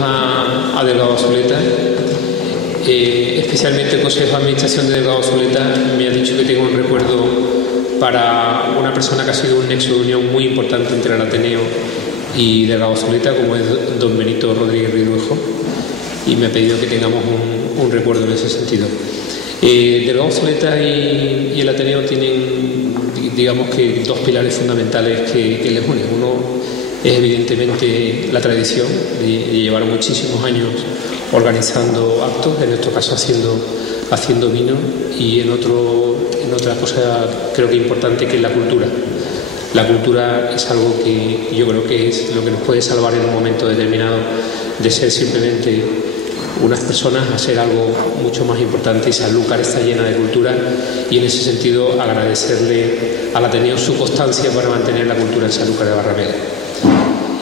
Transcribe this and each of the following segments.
A Delgado Zuleta, especialmente el Consejo de Administración de Delgado Zuleta me ha dicho que tengo un recuerdo para una persona que ha sido un nexo de unión muy importante entre el Ateneo y Delgado Zuleta, como es don Benito Rodríguez Riduejo, y me ha pedido que tengamos un recuerdo en ese sentido. Delgado Zuleta y el Ateneo tienen, digamos que, dos pilares fundamentales que les unen. Uno es evidentemente la tradición de llevar muchísimos años organizando actos, en nuestro caso haciendo vino, y en otra cosa creo que importante, que es la cultura. La cultura es algo que yo creo que es lo que nos puede salvar en un momento determinado de ser simplemente unas personas a ser algo mucho más importante, y Sanlúcar está llena de cultura, y en ese sentido agradecerle al Ateneo su constancia para mantener la cultura en Sanlúcar de Barrameda.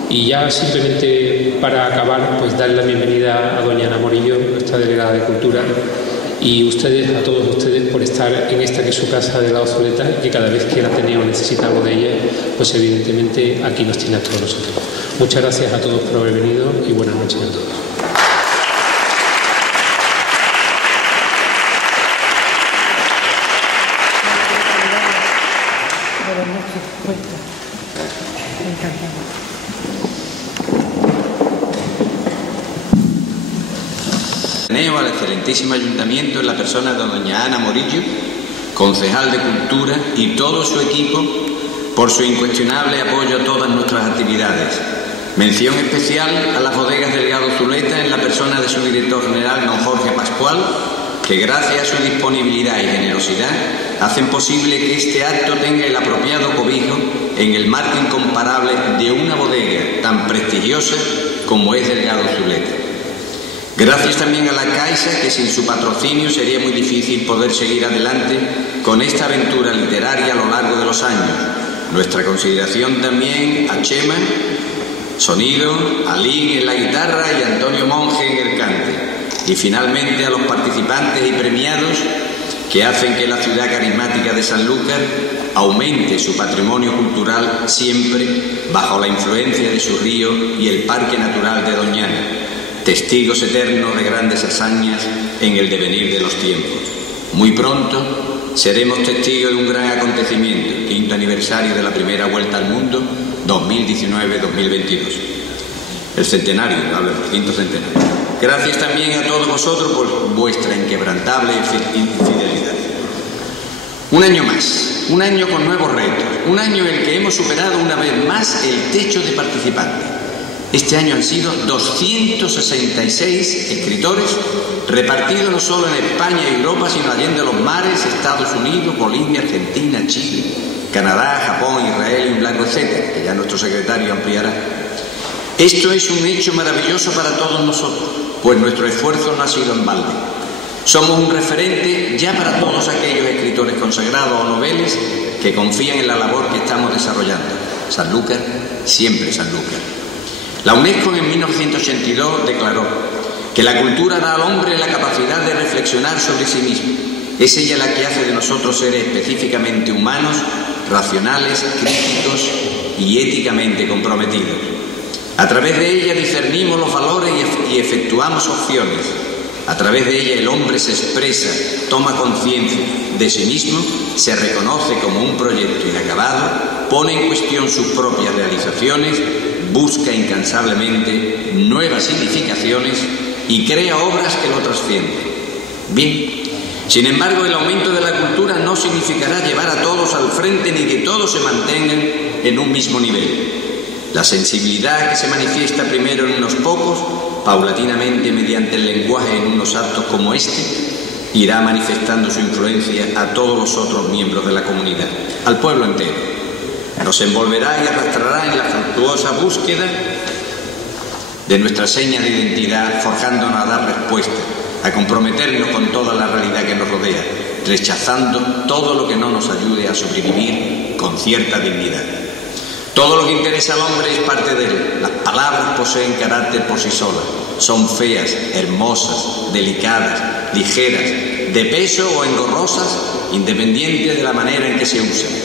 Y ya simplemente para acabar, pues darle la bienvenida a doña Ana Morillo, nuestra delegada de Cultura, y a todos ustedes por estar en esta que es su casa de Delgado Zuleta, y que cada vez que el Ateneo necesita algo de ella, pues evidentemente aquí nos tiene a todos nosotros. Muchas gracias a todos por haber venido y buenas noches a todos. Buenas noches, encantado. Al excelentísimo ayuntamiento en la persona de doña Ana Morillo, concejal de Cultura, y todo su equipo por su incuestionable apoyo a todas nuestras actividades. Mención especial a las bodegas Delgado Zuleta en la persona de su director general, don Jorge Pascual, que gracias a su disponibilidad y generosidad hacen posible que este acto tenga el apropiado cobijo en el marco incomparable de una bodega tan prestigiosa como es Delgado Zuleta. Gracias también a la Caixa, que sin su patrocinio sería muy difícil poder seguir adelante con esta aventura literaria a lo largo de los años. Nuestra consideración también a Chema, sonido, a Lin en la guitarra y a Antonio Monge en el cante. Y finalmente a los participantes y premiados que hacen que la ciudad carismática de Sanlúcar aumente su patrimonio cultural, siempre bajo la influencia de su río y el Parque Natural de Doñana, testigos eternos de grandes hazañas en el devenir de los tiempos. Muy pronto seremos testigos de un gran acontecimiento, 5º aniversario de la primera Vuelta al Mundo, 2019-2022. El centenario, hablo del 5º centenario. Gracias también a todos vosotros por vuestra inquebrantable fidelidad. Un año más, un año con nuevos retos, un año en el que hemos superado una vez más el techo de participantes. Este año han sido 266 escritores repartidos no solo en España y Europa, sino allende los mares, Estados Unidos, Bolivia, Argentina, Chile, Canadá, Japón, Israel y un largo etcétera, que ya nuestro secretario ampliará. Esto es un hecho maravilloso para todos nosotros, pues nuestro esfuerzo no ha sido en balde. Somos un referente ya para todos aquellos escritores consagrados o noveles que confían en la labor que estamos desarrollando. Sanlúcar, siempre Sanlúcar. La UNESCO en 1982 declaró que la cultura da al hombre la capacidad de reflexionar sobre sí mismo. Es ella la que hace de nosotros seres específicamente humanos, racionales, críticos y éticamente comprometidos. A través de ella discernimos los valores y efectuamos opciones. A través de ella el hombre se expresa, toma conciencia de sí mismo, se reconoce como un proyecto inacabado, pone en cuestión sus propias realizaciones, busca incansablemente nuevas significaciones y crea obras que lo trascienden. Bien, sin embargo, el aumento de la cultura no significará llevar a todos al frente ni que todos se mantengan en un mismo nivel. La sensibilidad que se manifiesta primero en unos pocos, paulatinamente mediante el lenguaje en unos actos como este, irá manifestando su influencia a todos los otros miembros de la comunidad, al pueblo entero. Nos envolverá y arrastrará en la fructuosa búsqueda de nuestras señas de identidad, forjándonos a dar respuesta, a comprometernos con toda la realidad que nos rodea, rechazando todo lo que no nos ayude a sobrevivir con cierta dignidad. Todo lo que interesa al hombre es parte de él. Las palabras poseen carácter por sí solas. Son feas, hermosas, delicadas, ligeras, de peso o engorrosas, independiente de la manera en que se usan.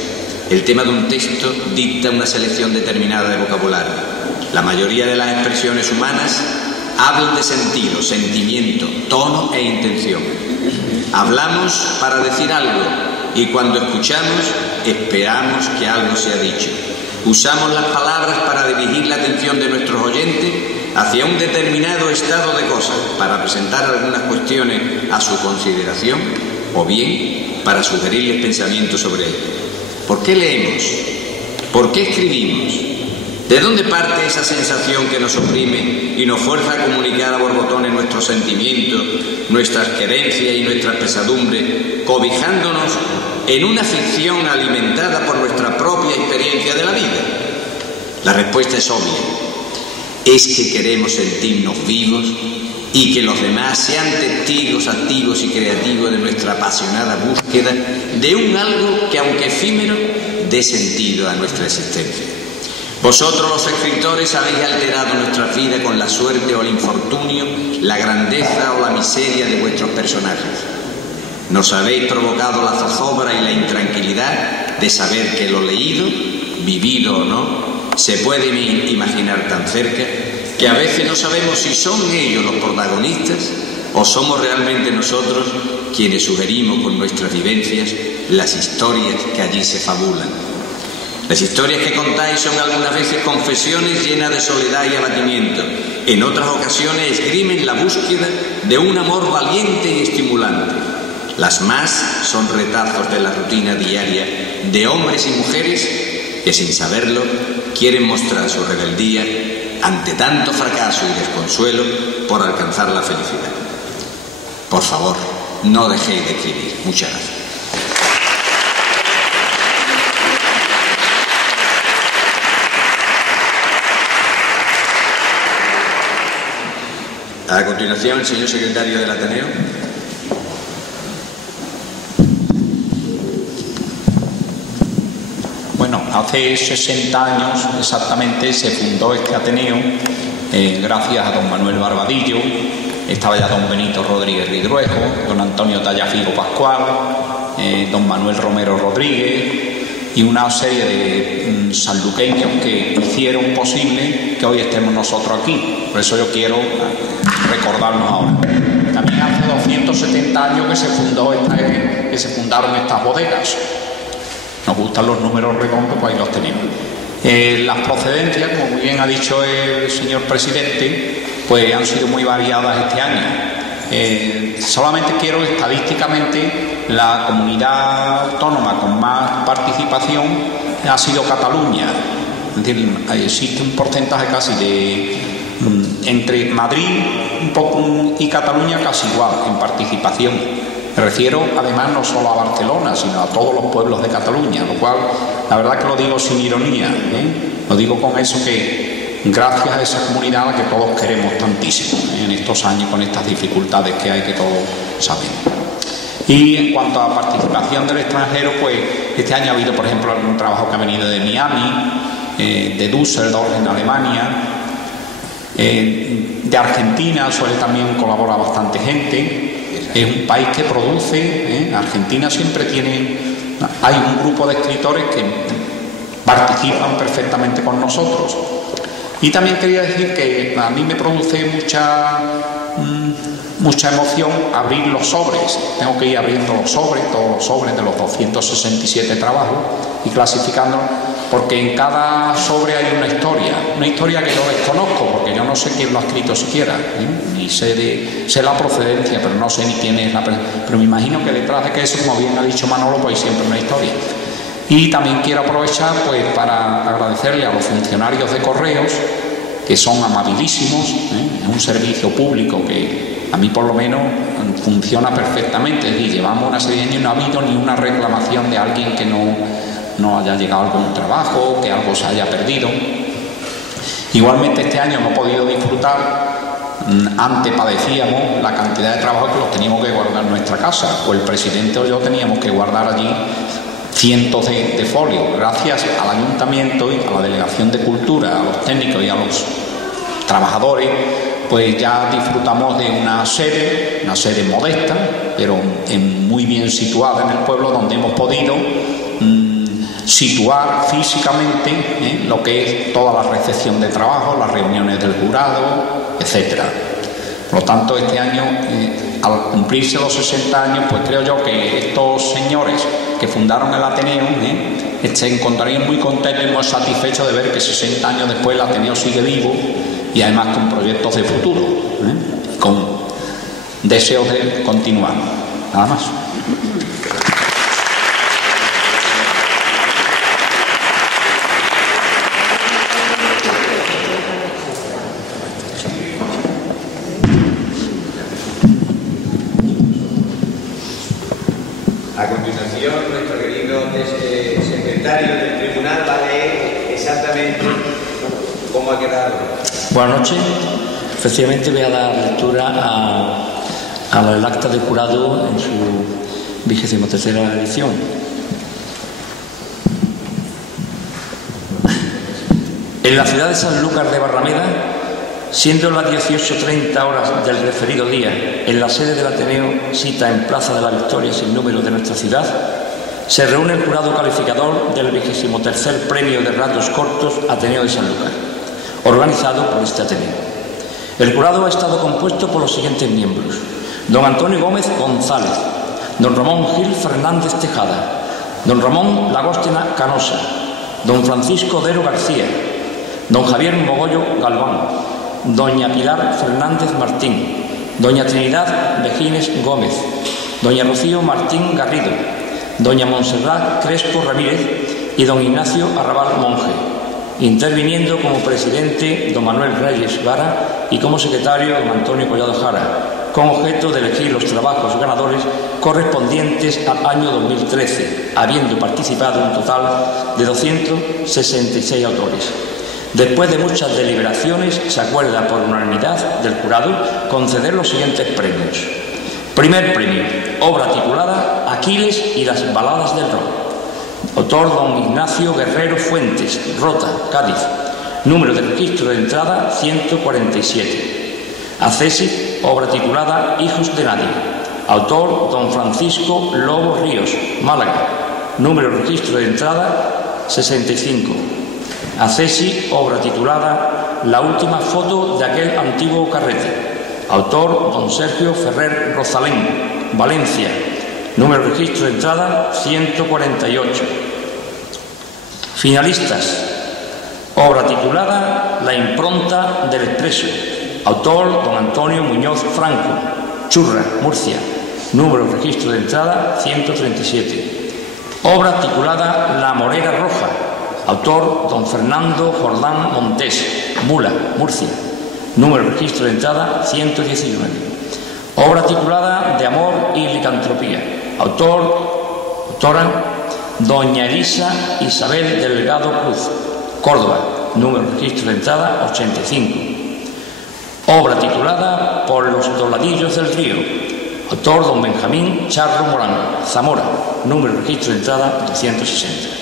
El tema de un texto dicta una selección determinada de vocabulario. La mayoría de las expresiones humanas hablan de sentido, sentimiento, tono e intención. Hablamos para decir algo y cuando escuchamos esperamos que algo sea dicho. Usamos las palabras para dirigir la atención de nuestros oyentes hacia un determinado estado de cosas, para presentar algunas cuestiones a su consideración o bien para sugerirles pensamientos sobre ello. ¿Por qué leemos? ¿Por qué escribimos? ¿De dónde parte esa sensación que nos oprime y nos fuerza a comunicar a borbotones nuestros sentimientos, nuestras querencias y nuestras pesadumbres, cobijándonos en una ficción alimentada por nuestra propia experiencia de la vida? La respuesta es obvia. Es que queremos sentirnos vivos y que los demás sean testigos activos y creativos de nuestra apasionada búsqueda de un algo que, aunque efímero, dé sentido a nuestra existencia. Vosotros, los escritores, habéis alterado nuestra vida con la suerte o el infortunio, la grandeza o la miseria de vuestros personajes. Nos habéis provocado la zozobra y la intranquilidad de saber que lo leído, vivido o no, se puede imaginar tan cerca que a veces no sabemos si son ellos los protagonistas o somos realmente nosotros quienes sugerimos con nuestras vivencias las historias que allí se fabulan. Las historias que contáis son algunas veces confesiones llenas de soledad y abatimiento. En otras ocasiones esgrimen la búsqueda de un amor valiente y estimulante. Las más son retazos de la rutina diaria de hombres y mujeres que, sin saberlo, quieren mostrar su rebeldía ante tanto fracaso y desconsuelo por alcanzar la felicidad. Por favor, no dejéis de escribir. Muchas gracias. A continuación, el señor secretario del Ateneo. Bueno, hace 60 años exactamente se fundó este Ateneo, gracias a don Manuel Barbadillo. Estaba ya don Benito Rodríguez Ridruejo, don Antonio Tallafigo Pascual, don Manuel Romero Rodríguez y una serie de sanluqueños que hicieron posible que hoy estemos nosotros aquí. Por eso yo quiero recordarnos ahora. También hace 270 años que se fundaron estas bodegas. Nos gustan los números redondos, pues ahí los tenemos. Las procedencias, como muy bien ha dicho el señor presidente, pues han sido muy variadas este año. Solamente quiero estadísticamente, la comunidad autónoma con más participación ha sido Cataluña. Es decir, existe un porcentaje casi de entre Madrid un poco y Cataluña casi igual en participación. Me refiero además no solo a Barcelona, sino a todos los pueblos de Cataluña, lo cual la verdad que lo digo sin ironía, lo digo con eso que gracias a esa comunidad a la que todos queremos tantísimo en estos años con estas dificultades que hay, que todos sabemos. Y en cuanto a participación del extranjero, pues este año ha habido, por ejemplo, algún trabajo que ha venido de Miami, de Düsseldorf en Alemania, de Argentina suele también colaborar bastante gente. Es un país que produce, Argentina siempre hay un grupo de escritores que participan perfectamente con nosotros. Y también quería decir que a mí me produce mucha emoción abrir los sobres. Tengo que ir abriendo todos los sobres de los 267 trabajos y clasificándolos, porque en cada sobre hay una historia que yo desconozco, porque yo no sé quién lo ha escrito siquiera, ni sé la procedencia, pero no sé ni quién es pero me imagino que detrás de que eso, como bien ha dicho Manolo, pues hay siempre una historia. Y también quiero aprovechar pues para agradecerle a los funcionarios de Correos, que son amabilísimos, es un servicio público que a mí por lo menos funciona perfectamente. Es decir, llevamos una serie de años y no ha habido ni una reclamación de alguien que no haya llegado a algún trabajo, que algo se haya perdido. Igualmente este año hemos podido disfrutar, antes padecíamos la cantidad de trabajo que los teníamos que guardar en nuestra casa, o el presidente o yo teníamos que guardar allí cientos de folios. Gracias al ayuntamiento y a la delegación de cultura, a los técnicos y a los trabajadores, pues ya disfrutamos de una sede modesta, pero muy bien situada en el pueblo, donde hemos podido situar físicamente lo que es toda la recepción de trabajo, las reuniones del jurado, etc. Por lo tanto, este año, al cumplirse los 60 años, pues creo yo que estos señores que fundaron el Ateneo se encontrarían muy contentos y muy satisfechos de ver que 60 años después el Ateneo sigue vivo y además con proyectos de futuro, con deseos de continuar. Nada más. A continuación, nuestro querido secretario del tribunal va a leer exactamente cómo ha quedado. Buenas noches. Efectivamente voy a dar lectura al acta de jurado en su 23ª edición. En la ciudad de Sanlúcar de Barrameda, siendo las 18:30 horas del referido día, en la sede del Ateneo, cita en Plaza de la Victoria sin número de nuestra ciudad, se reúne el jurado calificador del 23º Premio de Relatos Cortos Ateneo de Sanlúcar, organizado por este Ateneo. El jurado ha estado compuesto por los siguientes miembros: don Antonio Gómez González, don Ramón Gil Fernández Tejada, don Ramón Lagostina Canosa, don Francisco Dero García, don Javier Mogollo Galván, doña Pilar Fernández Martín, doña Trinidad Vejines Gómez, doña Rocío Martín Garrido, doña Montserrat Crespo Ramírez y don Ignacio Arrabal Monje, interviniendo como presidente don Manuel Reyes Vara y como secretario don Antonio Collado Jara, con objeto de elegir los trabajos ganadores correspondientes al año 2013, habiendo participado un total de 266 autores. Después de muchas deliberaciones, se acuerda por unanimidad del jurado conceder los siguientes premios. Primer premio, obra titulada Aquiles y las baladas del rock. Autor don Ignacio Guerrero Fuentes, Rota, Cádiz. Número de registro de entrada 147. Accesit, obra titulada Hijos de Nadie. Autor don Francisco Lobo Ríos, Málaga. Número de registro de entrada 65. Accesit, obra titulada La última foto de aquel antiguo carrete. Autor don Sergio Ferrer Rosalén, Valencia. Número de registro de entrada 148. Finalistas. Obra titulada La impronta del Expreso. Autor don Antonio Muñoz Franco, Churra, Murcia. Número de registro de entrada 137. Obra titulada La Morera Roja. Autor don Fernando Jordán Montés, Mula, Murcia. Número de registro de entrada 119. Obra titulada De amor y licantropía. Autora doña Elisa Isabel Delgado Cruz, Córdoba. Número de registro de entrada 85. Obra titulada Por los dobladillos del río. Autor don Benjamín Charro Morán, Zamora. Número de registro de entrada 260.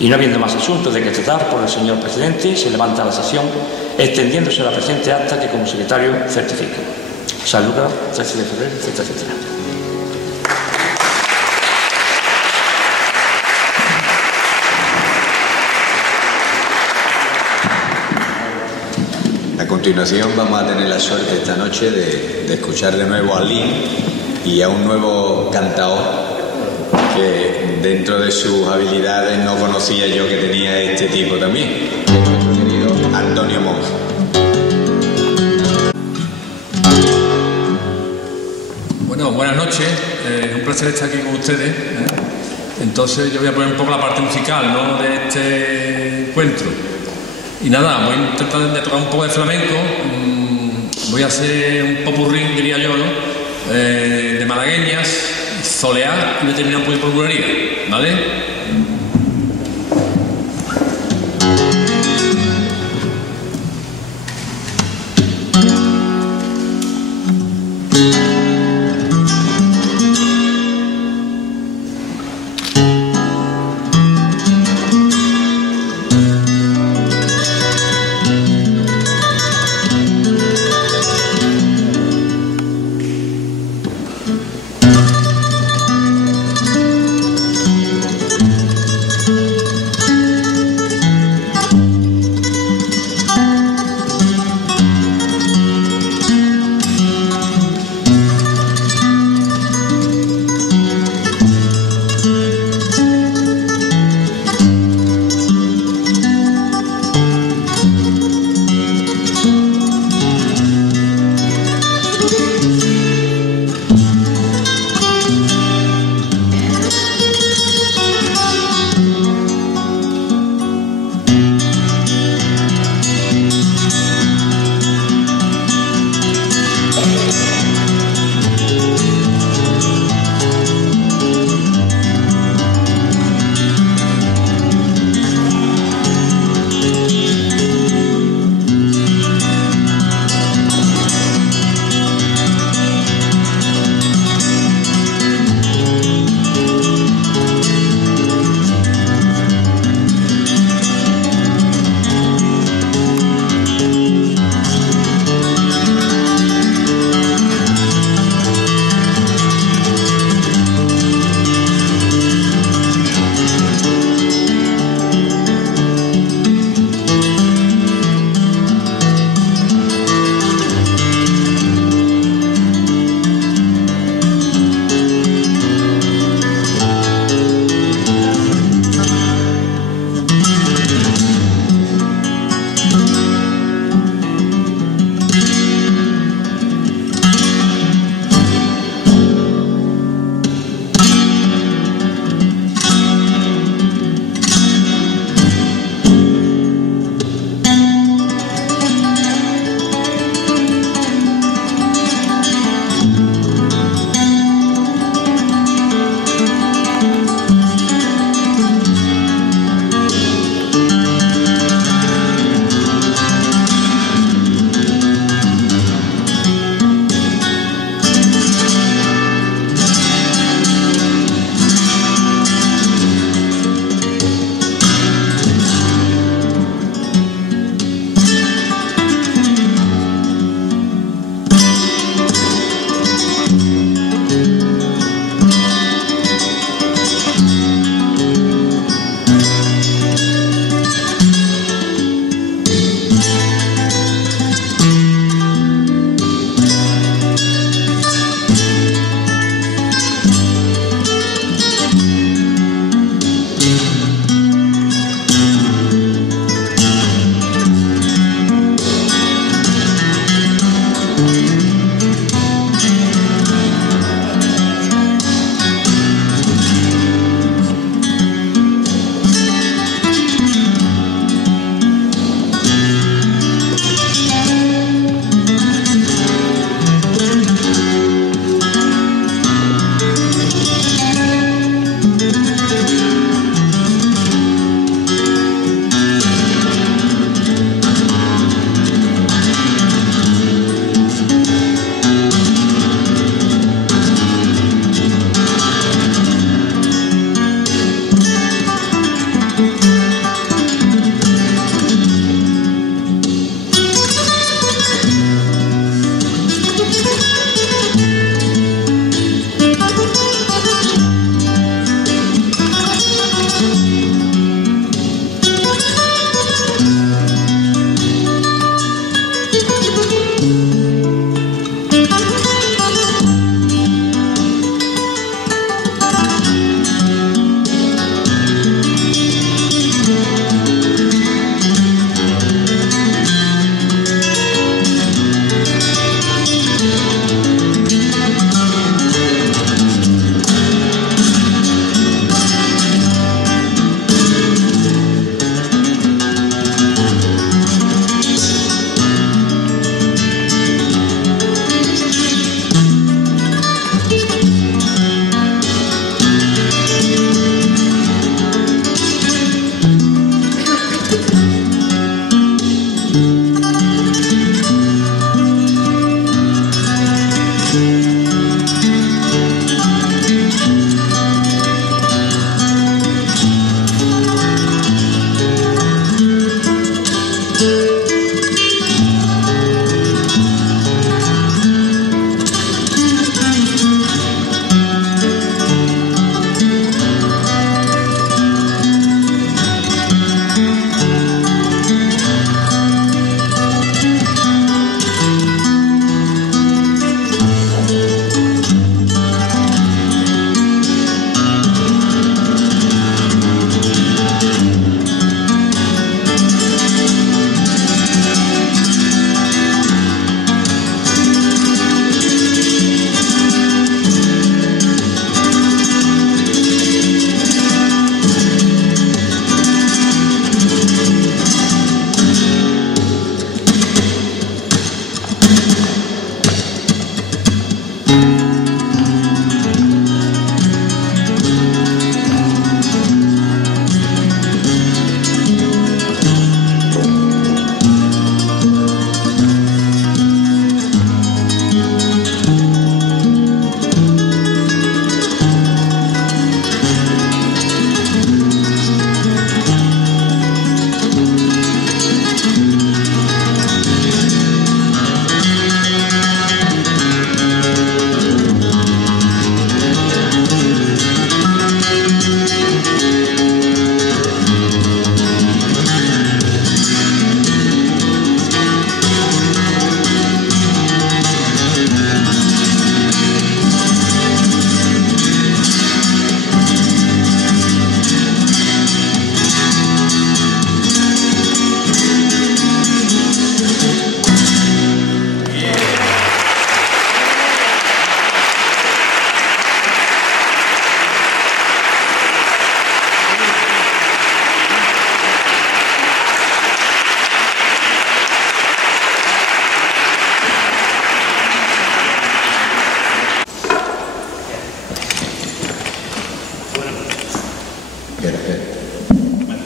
Y no habiendo más asuntos de que tratar por el señor presidente, se levanta la sesión, extendiéndose la presente acta que como secretario certifica. Sanlúcar, 13 de febrero, etcétera, etcétera. A continuación vamos a tener la suerte esta noche de escuchar de nuevo a Lin y a un nuevo cantador que dentro de sus habilidades no conocía yo que tenía este tipo también, nuestro querido Antonio Monge. Bueno, buenas noches, un placer estar aquí con ustedes. Entonces yo voy a poner un poco la parte musical, ¿no?, de este encuentro. Y nada, voy a intentar de tocar un poco de flamenco, voy a hacer un popurrí, diría yo, ¿no?, de malagueñas, soleá, y voy a terminar un poco por bulería, ¿vale?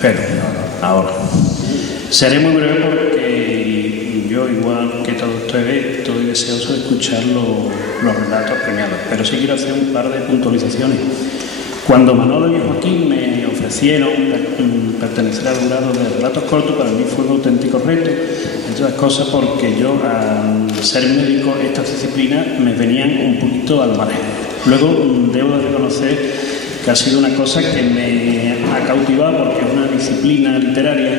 Espero, ahora. Seré muy breve porque yo, igual que todos ustedes, estoy deseoso de escuchar los relatos premiados, pero sí quiero hacer un par de puntualizaciones. Cuando Manolo y Joaquín me ofrecieron pertenecer al jurado de relatos cortos, para mí fue un auténtico reto, entre otras cosas porque yo, al ser médico, estas disciplinas me venían un poquito al margen. Luego, debo de reconocer que ha sido una cosa que me ha cautivado porque es una disciplina literaria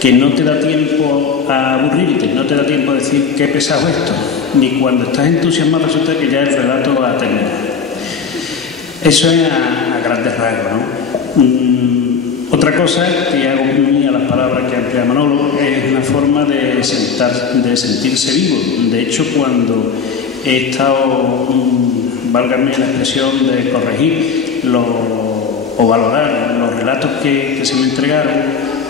que no te da tiempo a aburrirte, no te da tiempo a decir qué pesado esto, ni cuando estás entusiasmado resulta que ya el relato ha terminado. Eso es a grandes rasgos, ¿no? Otra cosa que hago mía las palabras que emplea Manolo es una forma de sentirse vivo. De hecho, cuando he estado, válgame la expresión, de corregir o valorar los relatos que se me entregaron,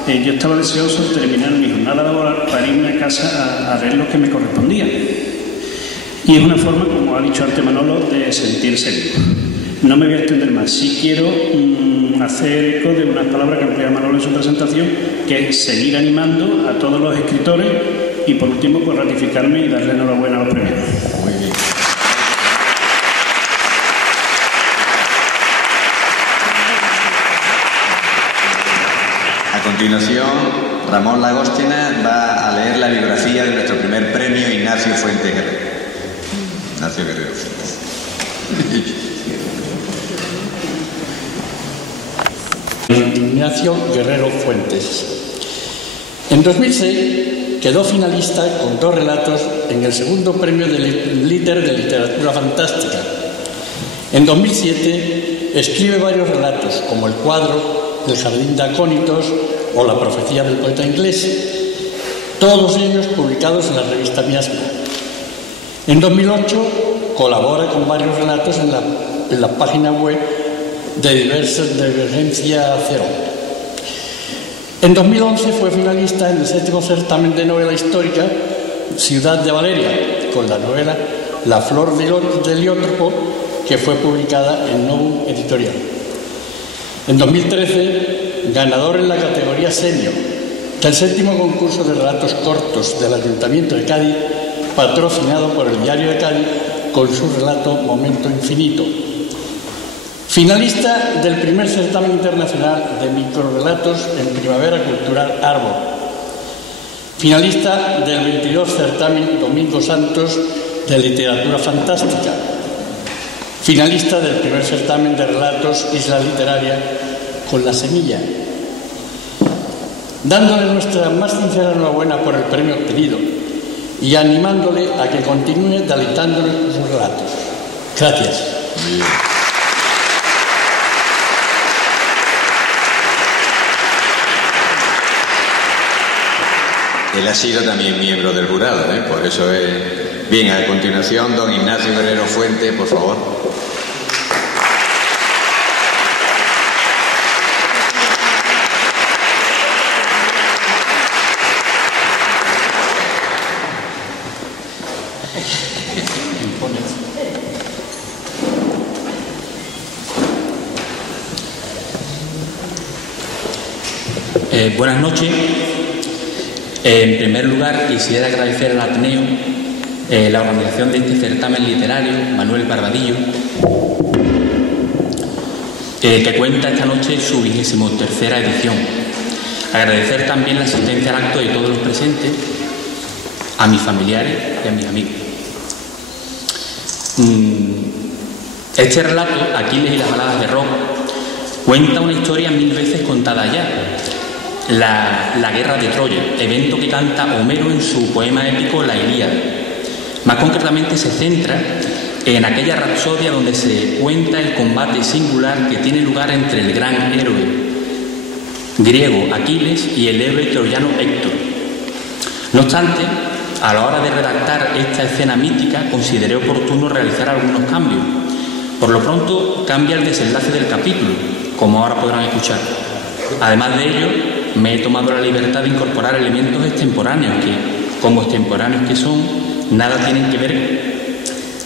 yo estaba deseoso de terminar mi jornada laboral para irme a casa a ver lo que me correspondía. Y es una forma, como ha dicho antes Manolo, de sentirse vivo. No me voy a extender más. Sí quiero hacer eco de unas palabras que emplea Manolo en su presentación, que es seguir animando a todos los escritores y, por último, pues ratificarme y darle enhorabuena a los premios. Muy bien. A continuación, Ramón Lagóstena va a leer la biografía de nuestro primer premio, Ignacio Fuentes Guerrero. Ignacio Guerrero Fuentes. Ignacio Guerrero Fuentes. En 2006 quedó finalista con 2 relatos en el segundo premio del Liter de Literatura Fantástica. En 2007 escribe varios relatos, como El cuadro, El jardín de acónitos o La profecía del poeta inglés, todos ellos publicados en la revista Miasma. En 2008 colabora con varios relatos en la página web de Divergencia Cero. En 2011 fue finalista en el 7º certamen de novela histórica Ciudad de Valeria, con la novela La flor del heliótropo, que fue publicada en Novum Editorial. En 2013, ganador en la categoría senior del 7º concurso de relatos cortos del Ayuntamiento de Cádiz, patrocinado por el Diario de Cádiz, con su relato Momento Infinito. Finalista del primer certamen internacional de microrelatos en Primavera Cultural Árbol. Finalista del 22 certamen Domingo Santos de Literatura Fantástica. Finalista del primer certamen de relatos Isla Literaria con La Semilla. Dándole nuestra más sincera enhorabuena por el premio obtenido y animándole a que continúe deleitándonos con sus relatos. Gracias. Él ha sido también miembro del jurado, por eso es... Bien, a continuación, don Ignacio Guerrero Fuentes, por favor. Buenas noches. En primer lugar, quisiera agradecer al Ateneo la organización de este certamen literario, Manuel Barbadillo, que cuenta esta noche su 23ª edición. Agradecer también la asistencia al acto de todos los presentes, a mis familiares y a mis amigos. Este relato, Aquiles y las baladas de Rock, cuenta una historia 1000 veces contada ya. La guerra de Troya, evento que canta Homero en su poema épico La Ilíada. Más concretamente se centra en aquella rapsodia donde se cuenta el combate singular que tiene lugar entre el gran héroe griego Aquiles y el héroe troyano Héctor. No obstante, a la hora de redactar esta escena mítica consideré oportuno realizar algunos cambios. Por lo pronto cambia el desenlace del capítulo, como ahora podrán escuchar. Además de ello, me he tomado la libertad de incorporar elementos extemporáneos que, como extemporáneos que son, nada tienen que ver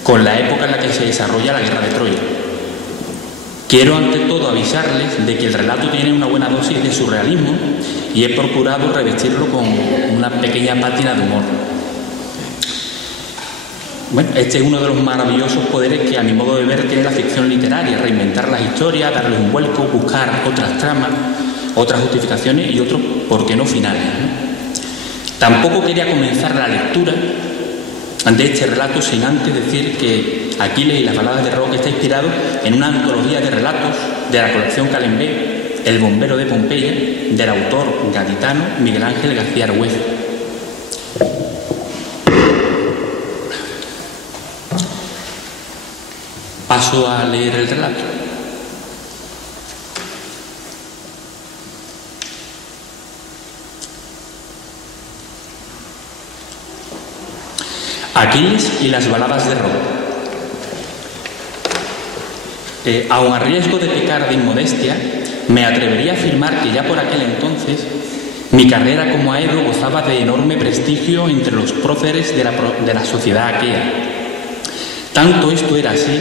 con la época en la que se desarrolla la guerra de Troya. Quiero ante todo avisarles de que el relato tiene una buena dosis de surrealismo y he procurado revestirlo con una pequeña pátina de humor. Bueno, este es uno de los maravillosos poderes que a mi modo de ver tiene la ficción literaria: reinventar las historias, darles un vuelco, buscar otras tramas, otras justificaciones y otros, ¿por qué no, finales, ¿no? Tampoco quería comenzar la lectura de este relato sin antes decir que Aquiles y las baladas de Roque está inspirado en una antología de relatos de la colección Calembé, El bombero de Pompeya, del autor gaditano Miguel Ángel García Argüez. Paso a leer el relato. Aquiles y las baladas de Roque. Aun a riesgo de pecar de inmodestia, me atrevería a afirmar que ya por aquel entonces mi carrera como aedo gozaba de enorme prestigio entre los próceres de la sociedad aquea. Tanto esto era así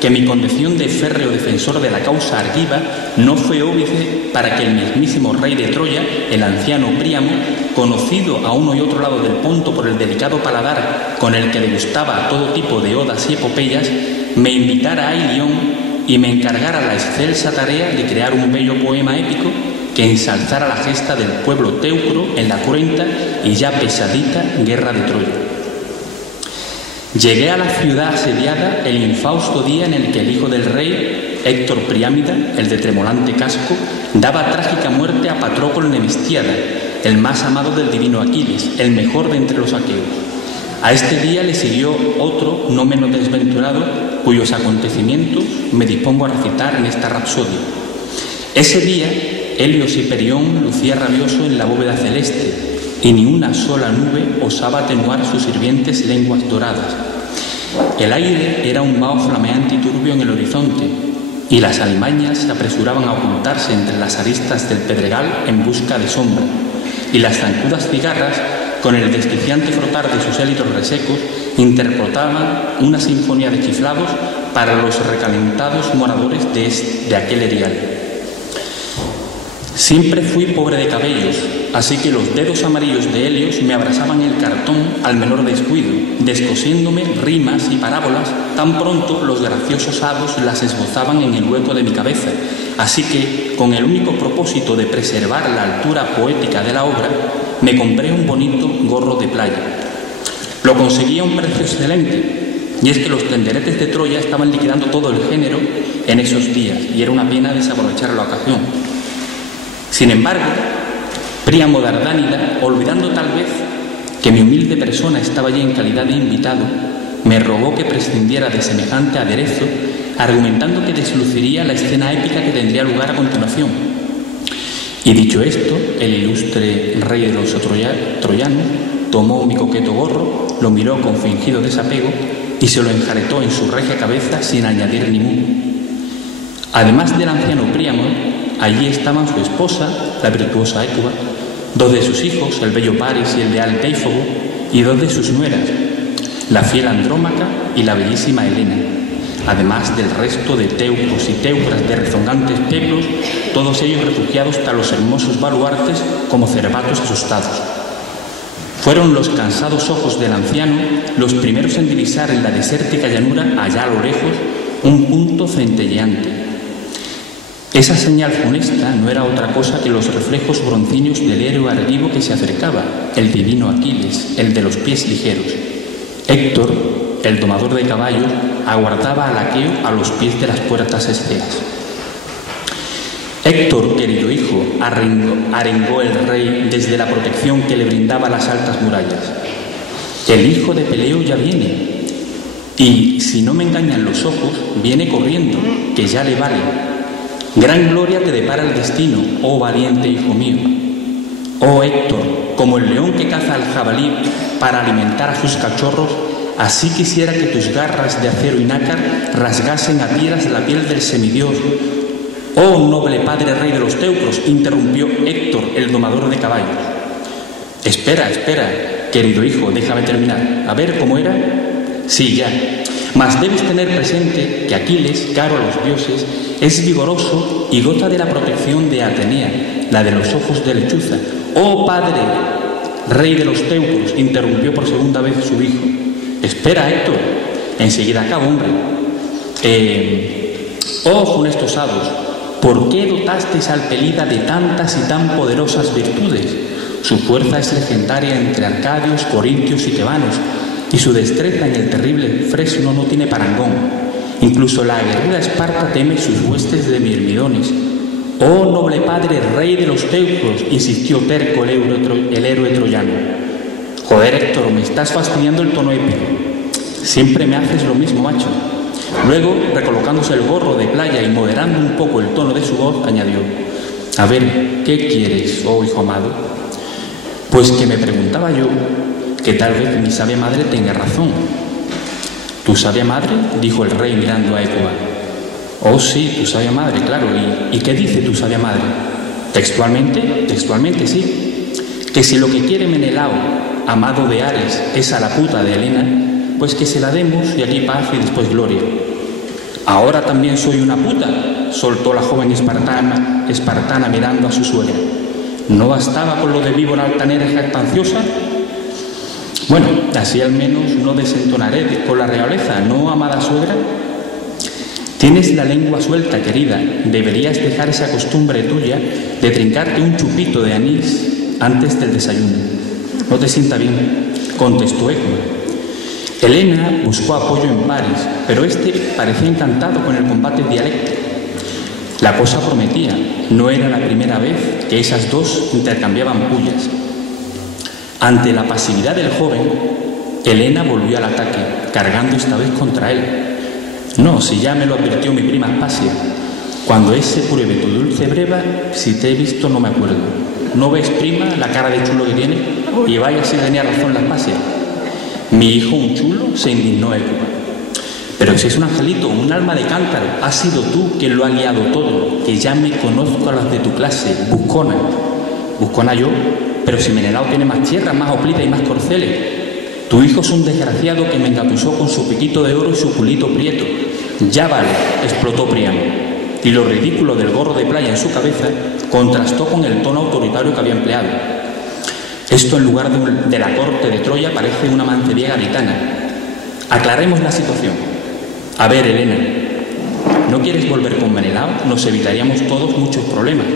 que mi condición de férreo defensor de la causa argiva no fue óbice para que el mismísimo rey de Troya, el anciano Príamo, conocido a uno y otro lado del Ponto por el delicado paladar con el que degustaba todo tipo de odas y epopeyas, me invitara a Ilión y me encargara la excelsa tarea de crear un bello poema épico que ensalzara la gesta del pueblo teucro en la cruenta y ya pesadita guerra de Troya. Llegué a la ciudad asediada el infausto día en el que el hijo del rey, Héctor Priámida, el de tremolante casco, daba trágica muerte a Patroclo Nemestiada, el más amado del divino Aquiles, el mejor de entre los aqueos. A este día le siguió otro no menos desventurado, cuyos acontecimientos me dispongo a recitar en esta rapsodia. Ese día, Helios y Perión lucía rabioso en la bóveda celeste, y ni una sola nube osaba atenuar sus hirvientes lenguas doradas. El aire era un vaho flameante y turbio en el horizonte, y las alimañas se apresuraban a ocultarse entre las aristas del pedregal en busca de sombra, y las zancudas cigarras, con el desquiciante frotar de sus élitos resecos, interpretaban una sinfonía de chiflados para los recalentados moradores de aquel erial. Siempre fui pobre de cabellos, así que los dedos amarillos de Helios me abrasaban el cartón al menor descuido, descosiéndome rimas y parábolas tan pronto los graciosos hados las esbozaban en el hueco de mi cabeza, así que, con el único propósito de preservar la altura poética de la obra, me compré un bonito gorro de playa. Lo conseguí a un precio excelente, y es que los tenderetes de Troya estaban liquidando todo el género en esos días, y era una pena desaprovechar la ocasión. Sin embargo, Príamo Dardánida, olvidando tal vez que mi humilde persona estaba allí en calidad de invitado, me rogó que prescindiera de semejante aderezo, argumentando que desluciría la escena épica que tendría lugar a continuación. Y dicho esto, el ilustre rey de los troyanos tomó mi coqueto gorro, lo miró con fingido desapego y se lo enjaretó en su regia cabeza sin añadir ni mu. Además del anciano Príamo, allí estaban su esposa, la virtuosa Hécuba, dos de sus hijos, el bello Paris y el leal Déifobo, y dos de sus nueras, la fiel Andrómaca y la bellísima Helena, además del resto de teucros y teucras de rezongantes peplos, todos ellos refugiados tras los hermosos baluartes como cervatos asustados. Fueron los cansados ojos del anciano los primeros en divisar en la desértica llanura, allá a lo lejos, un punto centelleante. Esa señal funesta no era otra cosa que los reflejos broncíneos del héroe argivo que se acercaba, el divino Aquiles, el de los pies ligeros. Héctor, el domador de caballos, aguardaba al aqueo a los pies de las puertas esceas. Héctor, querido hijo, arengó el rey desde la protección que le brindaba las altas murallas. El hijo de Peleo ya viene, y si no me engañan los ojos, viene corriendo, que ya le vale. Gran gloria te depara el destino, oh valiente hijo mío. Oh Héctor, como el león que caza al jabalí para alimentar a sus cachorros, así quisiera que tus garras de acero y nácar rasgasen a tiras la piel del semidios. Oh noble padre rey de los teucros, interrumpió Héctor, el domador de caballos. Espera, querido hijo, déjame terminar. A ver, ¿cómo era? Sí, ya. Mas debes tener presente que Aquiles, caro a los dioses, es vigoroso y goza de la protección de Atenea, la de los ojos de lechuza. ¡Oh padre, rey de los teucros!, interrumpió por segunda vez su hijo. Espera, Héctor, enseguida acabo, hombre. Oh funestos hados, ¿por qué dotasteis al Pelida de tantas y tan poderosas virtudes? Su fuerza es legendaria entre arcadios, corintios y tebanos, y su destreza en el terrible Fresno no tiene parangón. Incluso la aguerrida Esparta teme sus huestes de mirmidones. Oh noble padre, rey de los teucros, insistió terco el héroe troyano. Joder, Héctor, me estás fastidiando el tono épico. Siempre me haces lo mismo, macho. Luego, recolocándose el gorro de playa y moderando un poco el tono de su voz, añadió: a ver, ¿qué quieres, oh hijo amado? Pues que me preguntaba yo que tal vez mi sabia madre tenga razón. ¿Tu sabia madre?, dijo el rey mirando a Hécuba. Oh sí, tu sabia madre, claro. ¿Y qué dice tu sabia madre? Textualmente sí. Que si lo que quiere Menelao, amado de Ares, es a la puta de Helena, pues que se la demos y allí paz y después gloria. Ahora también soy una puta, soltó la joven espartana mirando a su suegra. ¿No bastaba con lo de víbora altanera y jactanciosa? Bueno, así al menos no desentonaré con la realeza, ¿no, amada suegra? Tienes la lengua suelta, querida. Deberías dejar esa costumbre tuya de trincarte un chupito de anís antes del desayuno. ¿No te sienta bien?, contestó Héctor. Helena buscó apoyo en Paris, pero este parecía encantado con el combate dialéctico. La cosa prometía. No era la primera vez que esas dos intercambiaban pullas. Ante la pasividad del joven, Helena volvió al ataque, cargando esta vez contra él. No, si ya me lo advirtió mi prima Aspasia. Cuando ese pruebe tu dulce breva, si te he visto no me acuerdo. ¿No ves, prima, la cara de chulo que tiene? Y vaya si tenía razón la Aspasia. Mi hijo un chulo, se indignó Hécuba. Pero si es un angelito, un alma de cántaro, has sido tú quien lo ha liado todo, que ya me conozco a las de tu clase, buscona. Buscona yo, pero si Menelao tiene más tierra, más oplita y más corceles. Tu hijo es un desgraciado que me engatusó con su piquito de oro y su culito prieto. Ya vale, explotó Príamo. Y lo ridículo del gorro de playa en su cabeza contrastó con el tono autoritario que había empleado. Esto en lugar de la corte de Troya parece una mancebía gaditana. Aclaremos la situación. A ver, Helena, ¿no quieres volver con Menelao? Nos evitaríamos todos muchos problemas.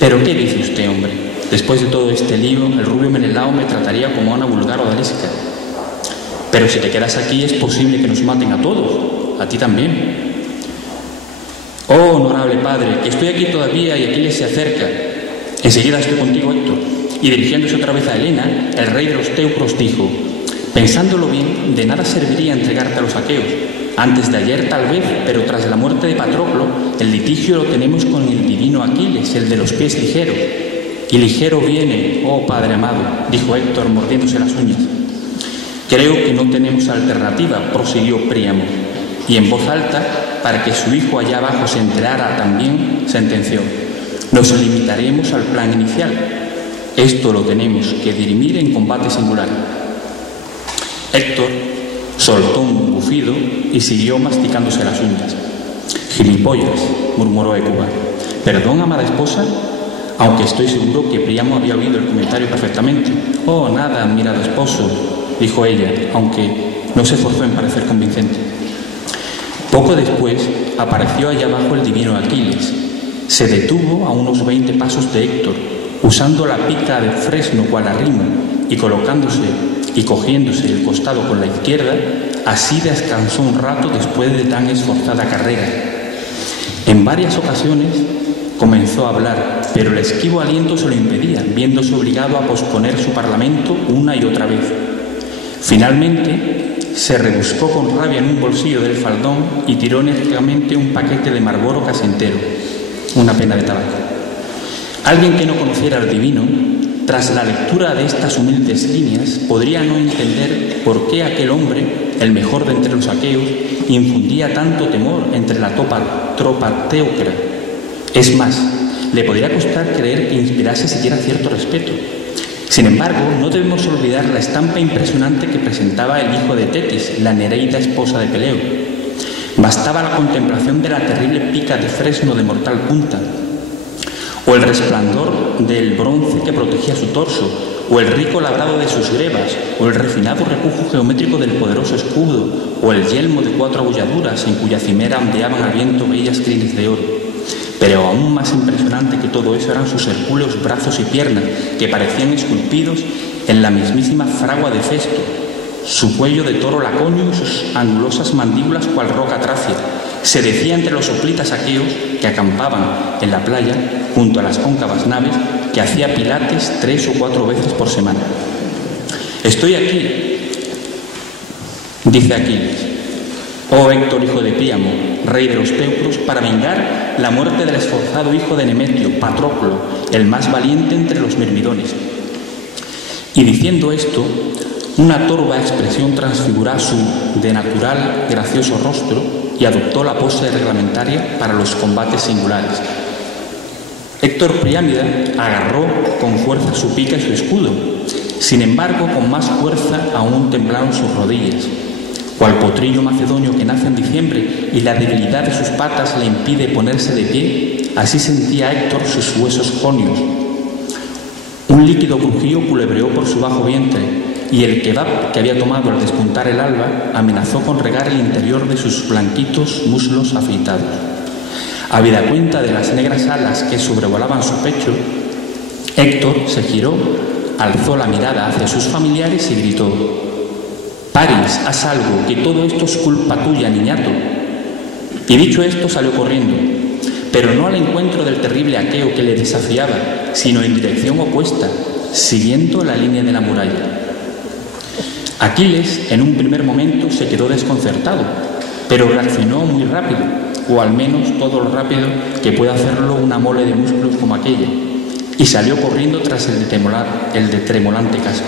¿Pero qué dice usted, hombre? Después de todo este lío, el rubio Menelao me trataría como a una vulgar odalisca. Pero si te quedas aquí es posible que nos maten a todos, a ti también. Oh, honorable padre, que estoy aquí todavía y Aquiles se acerca. Enseguida estoy contigo, Héctor. Y dirigiéndose otra vez a Helena, el rey de los teucros dijo: pensándolo bien, de nada serviría entregarte a los aqueos. Antes de ayer tal vez, pero tras la muerte de Patroclo, el litigio lo tenemos con el divino Aquiles, el de los pies ligeros. Y ligero viene, oh padre amado, dijo Héctor mordiéndose las uñas. Creo que no tenemos alternativa, prosiguió Príamo, y en voz alta, para que su hijo allá abajo se enterara también, sentenció: nos limitaremos al plan inicial. Esto lo tenemos que dirimir en combate singular. Héctor soltó un bufido y siguió masticándose las uñas. Gilipollas, murmuró Hécuba. ¿Perdón, amada esposa? Aunque estoy seguro que Príamo había oído el comentario perfectamente. Oh, nada, admirado esposo, dijo ella, aunque no se esforzó en parecer convincente. Poco después apareció allá abajo el divino Aquiles. Se detuvo a unos 20 pasos de Héctor, usando la pica de fresno cual arrimo y colocándose y cogiéndose el costado con la izquierda. Así descansó un rato después de tan esforzada carrera. En varias ocasiones comenzó a hablar, pero el esquivo aliento se lo impedía, viéndose obligado a posponer su parlamento una y otra vez. Finalmente se rebuscó con rabia en un bolsillo del faldón y tiró enérgicamente un paquete de Marlboro casi entero, una pena de tabaco. Alguien que no conociera al divino, tras la lectura de estas humildes líneas, podría no entender por qué aquel hombre, el mejor de entre los aqueos, infundía tanto temor entre la tropa teucra. Es más, le podría costar creer que inspirase siquiera cierto respeto. Sin embargo, no debemos olvidar la estampa impresionante que presentaba el hijo de Tetis, la Nereida esposa de Peleo. Bastaba la contemplación de la terrible pica de fresno de mortal punta, o el resplandor del bronce que protegía su torso, o el rico labrado de sus grebas, o el refinado repujo geométrico del poderoso escudo, o el yelmo de 4 abolladuras en cuya cimera ondeaban al viento bellas crines de oro. Pero aún más impresionante que todo eso eran sus hercúleos brazos y piernas, que parecían esculpidos en la mismísima fragua de Festo, su cuello de toro laconio y sus angulosas mandíbulas cual roca tracia. Se decía entre los hoplitas aqueos que acampaban en la playa junto a las cóncavas naves que hacía pilates 3 o 4 veces por semana. Estoy aquí, dice Aquiles, oh Héctor, hijo de Príamo, rey de los teucros, para vengar la muerte del esforzado hijo de Nemetrio, Patroclo, el más valiente entre los mirmidones. Y diciendo esto, una torva expresión transfiguró su de natural gracioso rostro y adoptó la pose reglamentaria para los combates singulares. Héctor Priámida agarró con fuerza su pica y su escudo. Sin embargo, con más fuerza aún temblaron sus rodillas. Cual potrillo macedonio que nace en diciembre y la debilidad de sus patas le impide ponerse de pie, así sentía Héctor sus huesos jonios. Un líquido crujío culebreó por su bajo vientre, y el kebab que había tomado al despuntar el alba amenazó con regar el interior de sus blanquitos muslos afeitados. Habida cuenta de las negras alas que sobrevolaban su pecho, Héctor se giró, alzó la mirada hacia sus familiares y gritó: «Paris, haz algo, que todo esto es culpa tuya, niñato». Y dicho esto salió corriendo, pero no al encuentro del terrible aqueo que le desafiaba, sino en dirección opuesta, siguiendo la línea de la muralla. Aquiles, en un primer momento, se quedó desconcertado, pero reaccionó muy rápido, o al menos todo lo rápido que puede hacerlo una mole de músculos como aquella, y salió corriendo tras el de tremolante casco.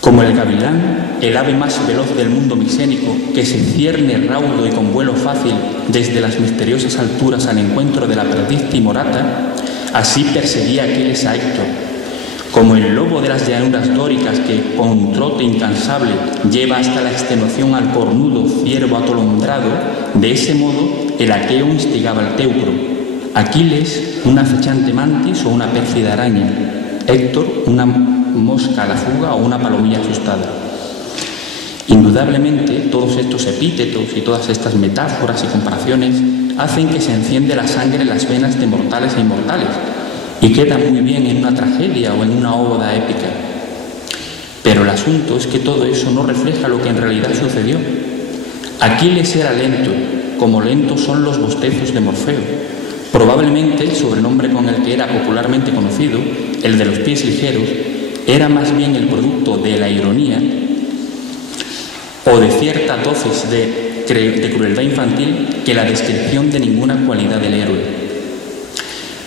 Como el gavilán, el ave más veloz del mundo micénico, que se cierne raudo y con vuelo fácil desde las misteriosas alturas al encuentro de la perdiz timorata, así perseguía Aquiles a Héctor. Como el lobo de las llanuras dóricas que, con un trote incansable, lleva hasta la extenuación al cornudo ciervo atolondrado, de ese modo el aqueo instigaba al teucro. Aquiles, una acechante mantis o una pérfida araña. Héctor, una mosca a la fuga o una palomilla asustada. Indudablemente, todos estos epítetos y todas estas metáforas y comparaciones hacen que se enciende la sangre en las venas de mortales e inmortales, y queda muy bien en una tragedia o en una oda épica. Pero el asunto es que todo eso no refleja lo que en realidad sucedió. Aquiles era lento, como lentos son los bostezos de Morfeo. Probablemente el sobrenombre con el que era popularmente conocido, el de los pies ligeros, era más bien el producto de la ironía o de cierta dosis de crueldad infantil que la descripción de ninguna cualidad del héroe.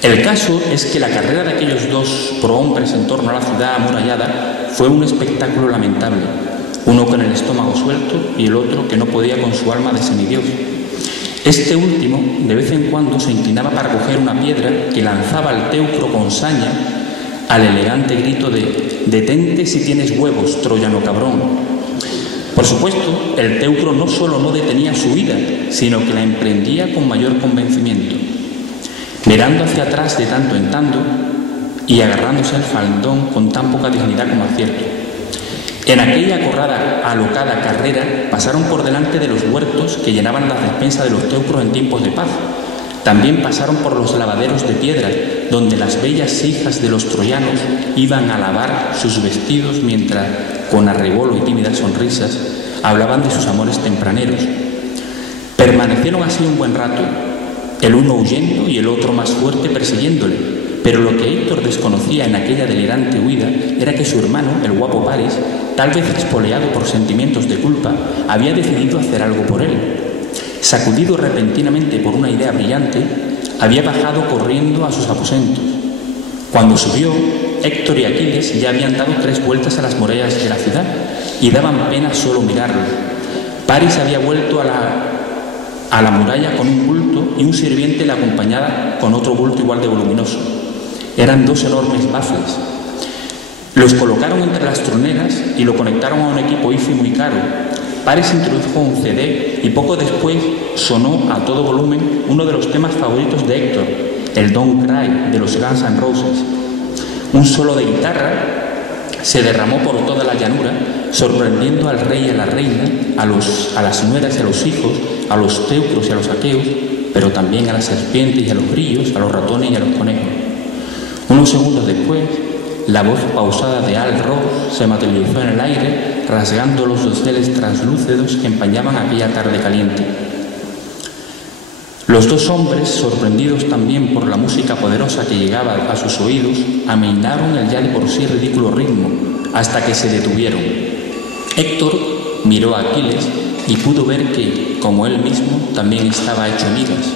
El caso es que la carrera de aquellos dos prohombres en torno a la ciudad amurallada fue un espectáculo lamentable, uno con el estómago suelto y el otro que no podía con su alma de semidios. Este último, de vez en cuando, se inclinaba para coger una piedra que lanzaba al teucro con saña al elegante grito de «Detente si tienes huevos, troyano cabrón». Por supuesto, el teucro no solo no detenía su huida, sino que la emprendía con mayor convencimiento, mirando hacia atrás de tanto en tanto y agarrándose al faldón con tan poca dignidad como acierto. En aquella alocada carrera pasaron por delante de los huertos que llenaban las despensas de los teucros en tiempos de paz. También pasaron por los lavaderos de piedra, donde las bellas hijas de los troyanos iban a lavar sus vestidos mientras, con arrebolo y tímidas sonrisas, hablaban de sus amores tempraneros. Permanecieron así un buen rato, el uno huyendo y el otro más fuerte persiguiéndole, pero lo que Héctor desconocía en aquella delirante huida era que su hermano, el guapo Paris, tal vez expoliado por sentimientos de culpa, había decidido hacer algo por él. Sacudido repentinamente por una idea brillante, había bajado corriendo a sus aposentos. Cuando subió, Héctor y Aquiles ya habían dado 3 vueltas a las murallas de la ciudad y daban pena solo mirarlo. Paris había vuelto a la muralla con un bulto y un sirviente le acompañaba con otro bulto igual de voluminoso. Eran 2 enormes bafles, Los colocaron entre las troneras y lo conectaron a un equipo hi-fi muy caro. Paris introdujo un CD y poco después sonó a todo volumen uno de los temas favoritos de Héctor, el Don't Cry de los Guns N' Roses. Un solo de guitarra se derramó por toda la llanura, sorprendiendo al rey y a la reina, a las nueras y a los hijos, a los teucros y a los aqueos, pero también a las serpientes y a los grillos, a los ratones y a los conejos. Unos segundos después, la voz pausada de Al Ross se materializó en el aire, rasgando los doseles translúcidos que empañaban aquella tarde caliente. Los dos hombres, sorprendidos también por la música poderosa que llegaba a sus oídos, amainaron el ya de por sí ridículo ritmo, hasta que se detuvieron. Héctor miró a Aquiles y pudo ver que, como él mismo, también estaba hecho migas.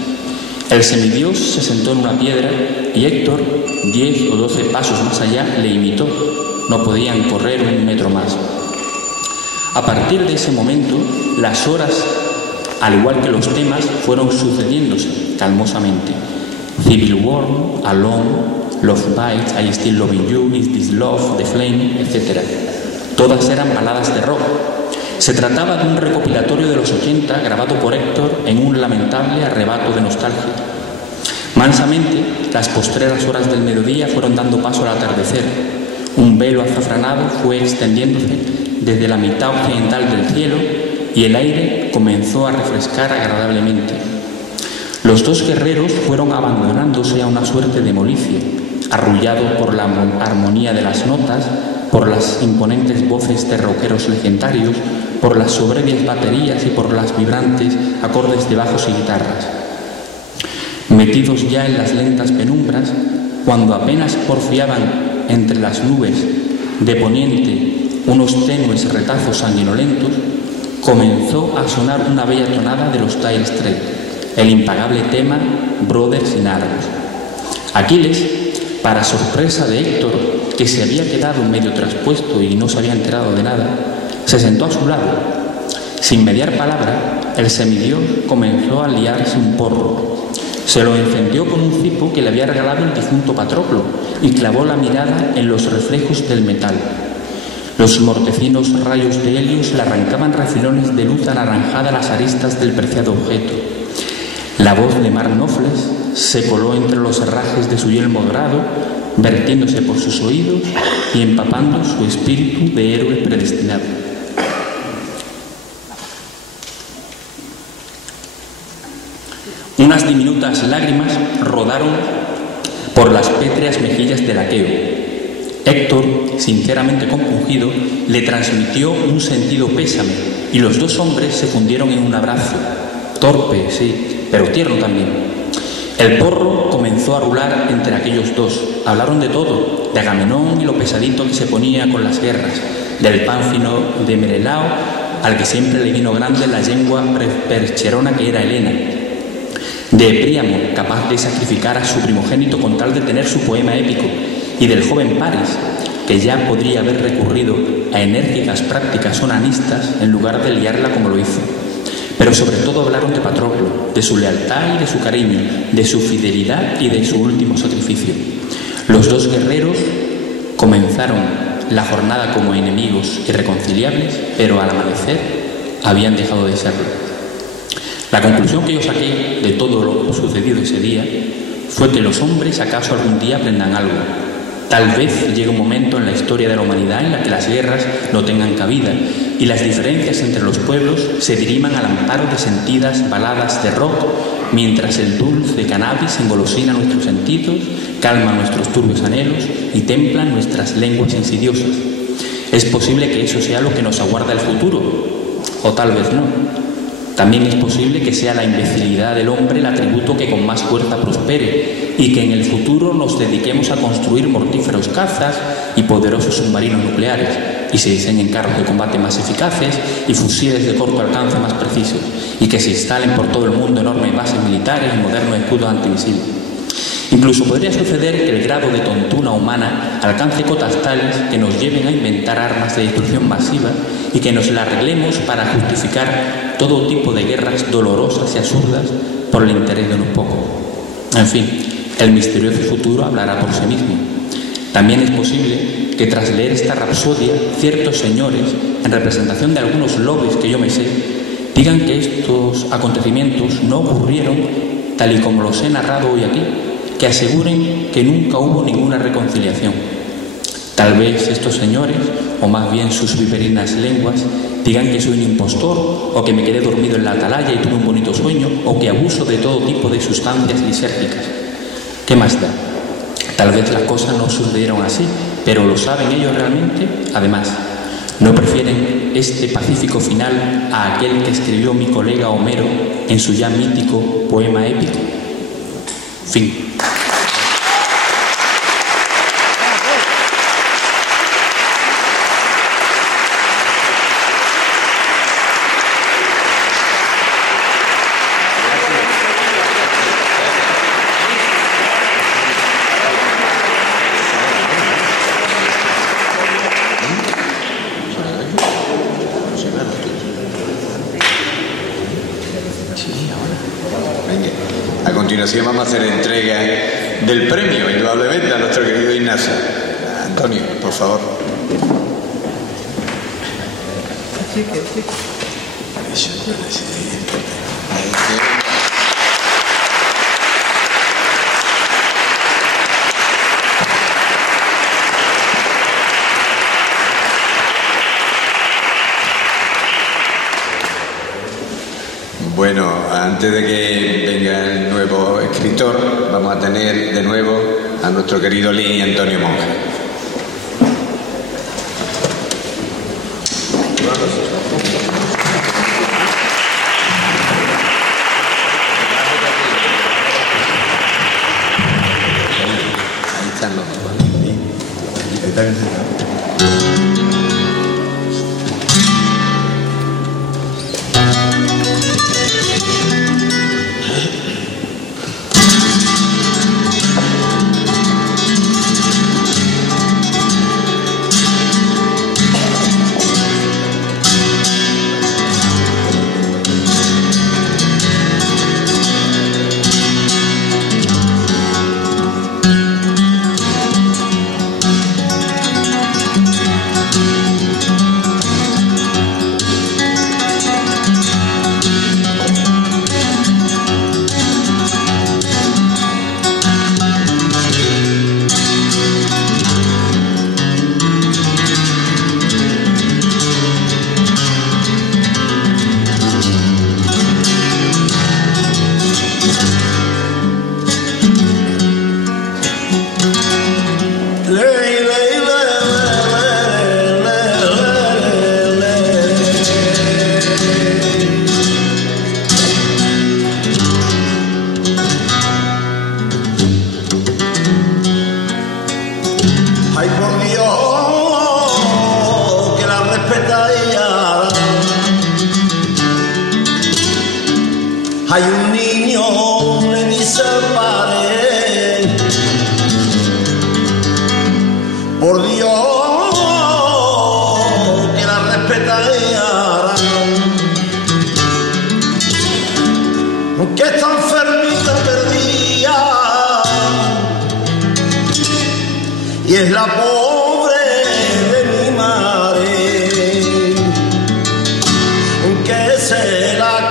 El semidios se sentó en una piedra y Héctor, 10 o 12 pasos más allá, le imitó. No podían correr un metro más. A partir de ese momento, las horas, al igual que los temas, fueron sucediéndose calmosamente. Civil War, Alone, Love Bites, I Still Loving You, Is This Love, The Flame, etc. Todas eran baladas de rock. Se trataba de un recopilatorio de los 80 grabado por Héctor en un lamentable arrebato de nostalgia. Mansamente, las postreras horas del mediodía fueron dando paso al atardecer. Un velo azafranado fue extendiéndose desde la mitad occidental del cielo y el aire comenzó a refrescar agradablemente. Los dos guerreros fueron abandonándose a una suerte de molicie, arrullados por la armonía de las notas, por las imponentes voces de rockeros legendarios, por las soberbias baterías y por las vibrantes acordes de bajos y guitarras. Metidos ya en las lentas penumbras, cuando apenas porfiaban entre las nubes de poniente unos tenues retazos sanguinolentos, comenzó a sonar una bella tonada de los Dire Straits, el impagable tema Brothers in Arms. Aquiles, para sorpresa de Héctor, que se había quedado medio traspuesto y no se había enterado de nada, se sentó a su lado. Sin mediar palabra, el semidios comenzó a liarse un porro. Se lo encendió con un cipo que le había regalado el difunto Patroclo y clavó la mirada en los reflejos del metal. Los mortecinos rayos de helios le arrancaban refilones de luz anaranjada a las aristas del preciado objeto. La voz de Mark Knopfler se coló entre los herrajes de su yelmo dorado, vertiéndose por sus oídos y empapando su espíritu de héroe predestinado. Unas diminutas lágrimas rodaron por las pétreas mejillas del aqueo. Héctor, sinceramente compungido, le transmitió un sentido pésame y los dos hombres se fundieron en un abrazo. Torpe, sí, pero tierno también. El porro comenzó a rular entre aquellos dos. Hablaron de todo, de Agamenón y lo pesadito que se ponía con las guerras, del Pánfilo de Menelao, al que siempre le vino grande la lengua percherona que era Helena, de Príamo, capaz de sacrificar a su primogénito con tal de tener su poema épico, y del joven Paris, que ya podría haber recurrido a enérgicas prácticas onanistas en lugar de liarla como lo hizo. Pero sobre todo hablaron de Patroclo, de su lealtad y de su cariño, de su fidelidad y de su último sacrificio. Los dos guerreros comenzaron la jornada como enemigos irreconciliables, pero al amanecer habían dejado de serlo. La conclusión que yo saqué de todo lo sucedido ese día fue que los hombres acaso algún día aprendan algo. Tal vez llegue un momento en la historia de la humanidad en la que las guerras no tengan cabida y las diferencias entre los pueblos se diriman al amparo de sentidas baladas de rock, mientras el dulce cannabis engolosina nuestros sentidos, calma nuestros turbios anhelos y templa nuestras lenguas insidiosas. Es posible que eso sea lo que nos aguarda el futuro, o tal vez no. También es posible que sea la imbecilidad del hombre el atributo que con más fuerza prospere y que en el futuro nos dediquemos a construir mortíferos cazas y poderosos submarinos nucleares y se diseñen carros de combate más eficaces y fusiles de corto alcance más precisos y que se instalen por todo el mundo enormes bases militares y modernos escudos antimisiles. Incluso podría suceder que el grado de tontuna humana alcance cotas tales que nos lleven a inventar armas de destrucción masiva y que nos la arreglemos para justificar todo tipo de guerras dolorosas y absurdas por el interés de unos pocos. En fin, el misterioso futuro hablará por sí mismo. También es posible que tras leer esta rapsodia, ciertos señores, en representación de algunos lobbies que yo me sé, digan que estos acontecimientos no ocurrieron tal y como los he narrado hoy aquí, que aseguren que nunca hubo ninguna reconciliación. Tal vez estos señores, o más bien sus viperinas lenguas, digan que soy un impostor, o que me quedé dormido en la atalaya y tuve un bonito sueño, o que abuso de todo tipo de sustancias lisérgicas. ¿Qué más da? Tal vez las cosas no sucedieron así, pero ¿lo saben ellos realmente? Además, ¿no prefieren este pacífico final a aquel que escribió mi colega Homero en su ya mítico poema épico? Fin. A continuación vamos a hacer entrega del premio, indudablemente, a nuestro querido Ignacio. Antonio, por favor. Bueno, antes de que venga el nuevo escritor, vamos a tener de nuevo a nuestro querido Lee Antonio Monge. Ahí están los dos. Hay un niño, le dice al padre, por Dios que la respetara, que está enfermita perdida y es la pobre de mi madre que se la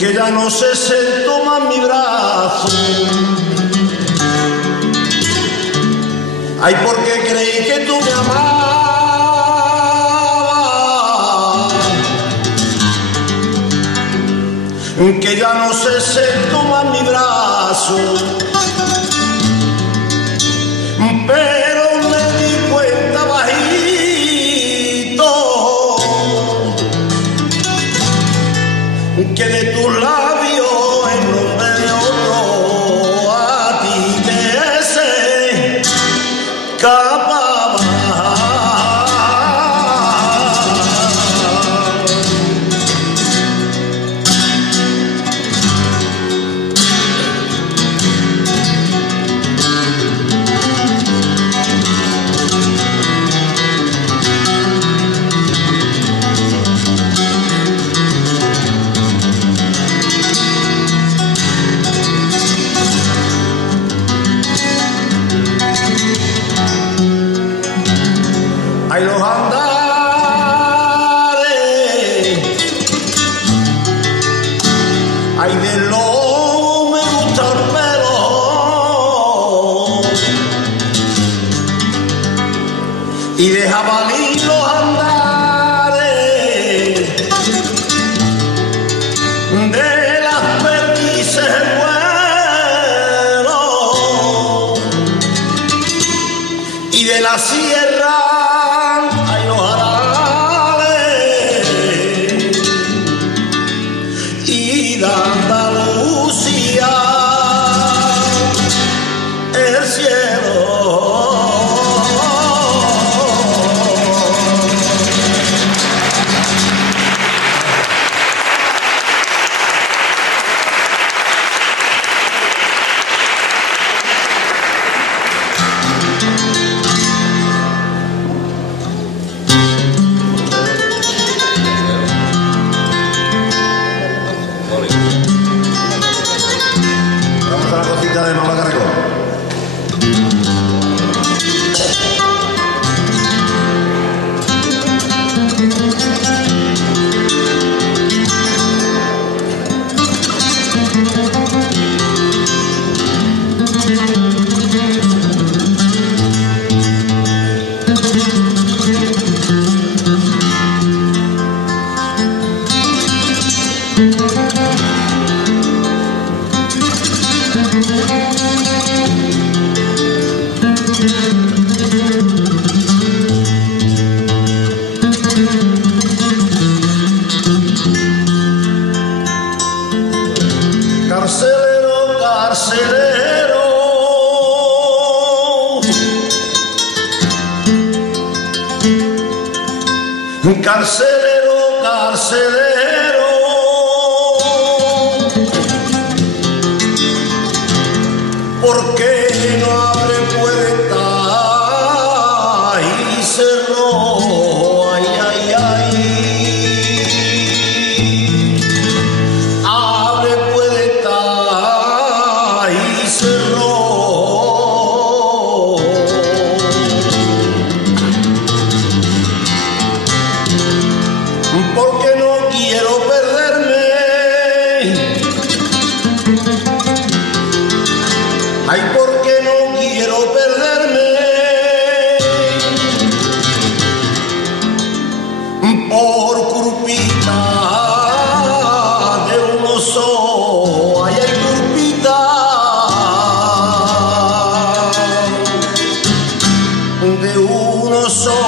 que ya no se sentó más mi brazo. Ay, porque creí que tú me amabas, que ya no se sentó más mi brazo, pero me di cuenta bajito que de tus labios en nombre de otro a ti te se escapaba. pelo, me gusta el pelo. Y de jabalí los andares, de las perdices el vuelo, y de la sierra hay los arales, y de Andalucía el cielo. Vamos a la cosita de Mamá Caracol. Carcelero, carcelero, carcelero, carcelero, ¿por qué no abre puerta y cerró? Ay, ay, ay. Abre puerta y cerró. Porque no quiero perderme. Ay, porque no quiero perderme. Por culpita de un oso. Ay, ay, culpita de un oso.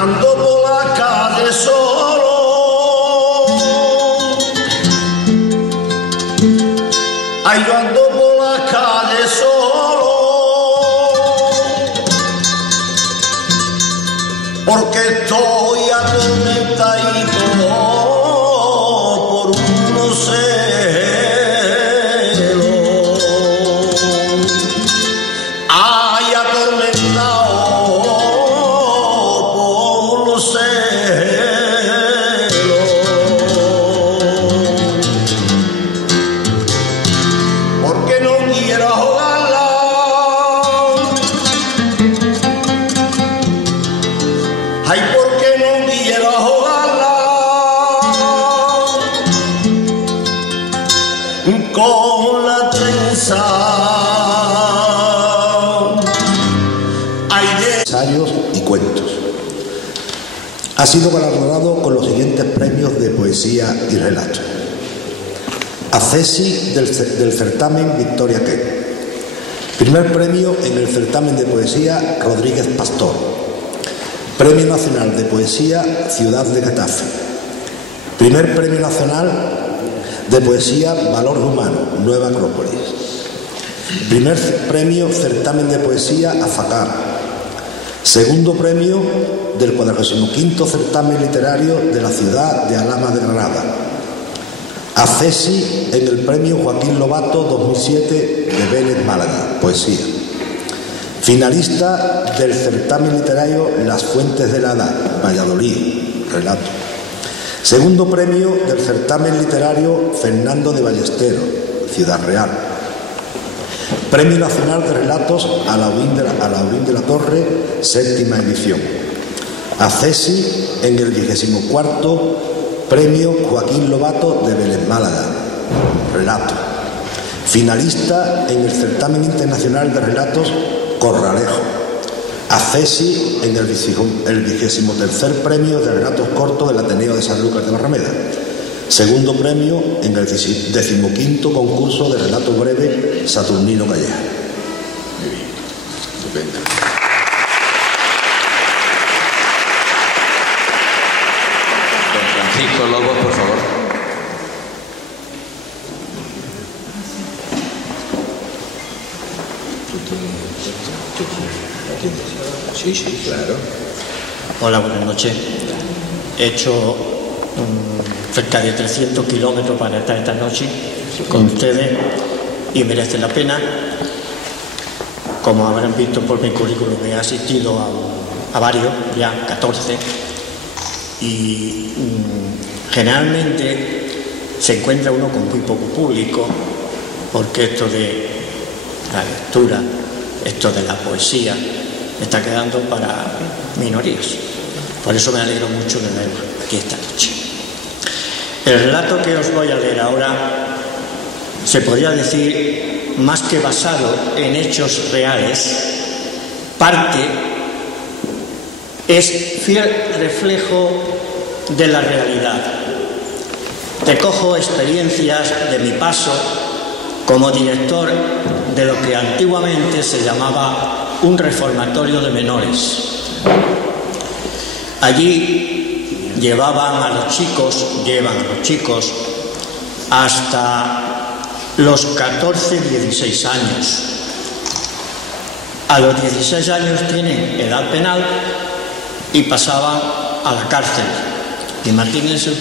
Ando por la calle solo, ay, yo ando por la calle solo, porque estoy atormentadito por unos celos. Ay, atormentado por los celos, porque no quiero ahogarla. Ay, porque no quiero ahogarla con la trenza. Ay, de Ensayos y cuentos. Ha sido galardonado con los siguientes premios de poesía y relato. Accesi del certamen Victoria Kent. Primer premio en el certamen de poesía Rodríguez Pastor. Premio Nacional de Poesía Ciudad de Getafe. Primer Premio Nacional de Poesía Valor Humano, Nueva Acrópolis. Primer Premio Certamen de Poesía Azacar. Segundo Premio del 45º Certamen Literario de la ciudad de Alhama de Granada. Accesi en el Premio Joaquín Lobato 2007 de Vélez, Málaga, Poesía. Finalista del certamen literario Las Fuentes de la Edad, Valladolid, relato. Segundo premio del certamen literario Fernando de Ballesteros, Ciudad Real. Premio Nacional de Relatos Alaurín de la Torre, séptima edición. Accesi en el 24º Premio Joaquín Lobato de Vélez Málaga, relato. Finalista en el Certamen Internacional de Relatos Corralejo. Accesi en el 23º Premio de Relatos Cortos del Ateneo de Sanlúcar de Barrameda. Segundo premio en el 15º Concurso de Relato Breve Saturnino Calleja. Muy bien, estupendo. Don Francisco Lobos, por favor. Sí, sí, claro. Hola, buenas noches. He hecho cerca de 300 kilómetros para estar esta noche con ustedes y merece la pena. Como habrán visto por mi currículum, he asistido a varios, ya 14, y generalmente se encuentra uno con muy poco público, porque esto de la lectura, esto de la poesía, está quedando para minorías. Por eso me alegro mucho de verlo aquí esta noche. El relato que os voy a leer ahora se podría decir, más que basado en hechos reales, es fiel reflejo de la realidad. Recojo experiencias de mi paso como director de lo que antiguamente se llamaba un reformatorio de menores. Allí llevan a los chicos hasta los 14, 16 años. A los 16 años tienen edad penal y pasaban a la cárcel. Imagínense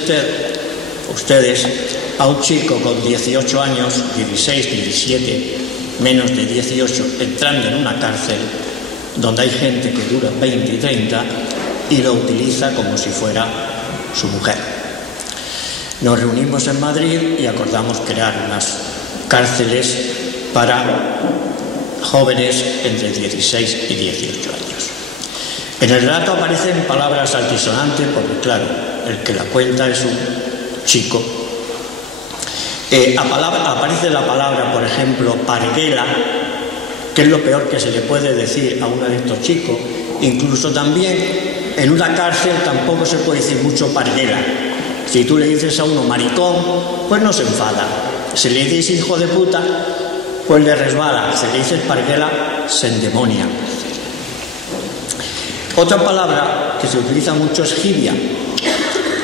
ustedes a un chico con 18 años, 16, 17, menos de 18, entrando en una cárcel donde hay gente que dura 20 y 30 y lo utiliza como si fuera su mujer. Nos reunimos en Madrid y acordamos crear unas cárceles para jóvenes entre 16 y 18 años. En el relato aparecen palabras altisonantes porque, claro, el que la cuenta es un chico. Aparece la palabra, por ejemplo, parguela, que es lo peor que se le puede decir a uno de estos chicos. Incluso también en una cárcel tampoco se puede decir mucho parguela. Si tú le dices a uno maricón, pues no se enfada. Si le dices hijo de puta, pues le resbala. Si le dices parguela, se endemonia. Otra palabra que se utiliza mucho es jibia.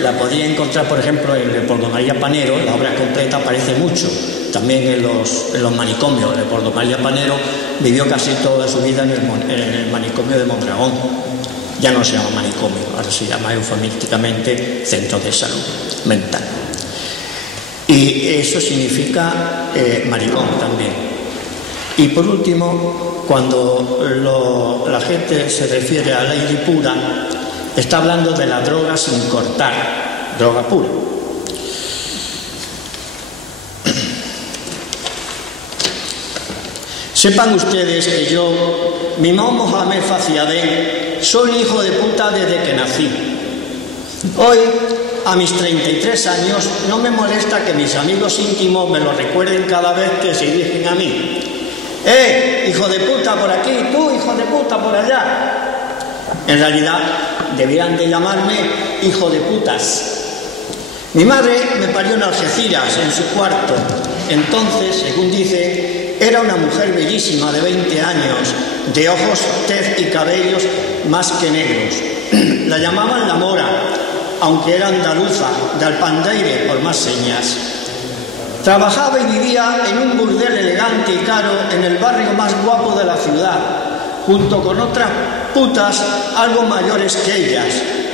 La podría encontrar, por ejemplo, en Leopoldo María Panero. La obra completa aparece mucho. También en los manicomios. Leopoldo María Panero vivió casi toda su vida en el manicomio de Mondragón. Ya no se llama manicomio, ahora se llama eufemísticamente centro de salud mental. Y eso significa maricón también. Y por último, cuando la gente se refiere a ley pura, está hablando de la droga sin cortar, droga pura. Sepan ustedes que yo, Mimón Mohamed Faciadén, soy un hijo de puta desde que nací. Hoy, a mis 33 años, no me molesta que mis amigos íntimos me lo recuerden cada vez que se dirigen a mí. Hijo de puta por aquí, tú, hijo de puta por allá. En realidad, debían de llamarme hijo de putas. Mi madre me parió en Algeciras, en su cuarto. Entonces, según dice, era una mujer bellísima de 20 años, de ojos, tez y cabellos más que negros. La llamaban la Mora, aunque era andaluza, de Alpandeire, por más señas. Trabajaba y vivía en un burdel elegante y caro en el barrio más guapo de la ciudad, junto con otras putas algo mayores que ellas,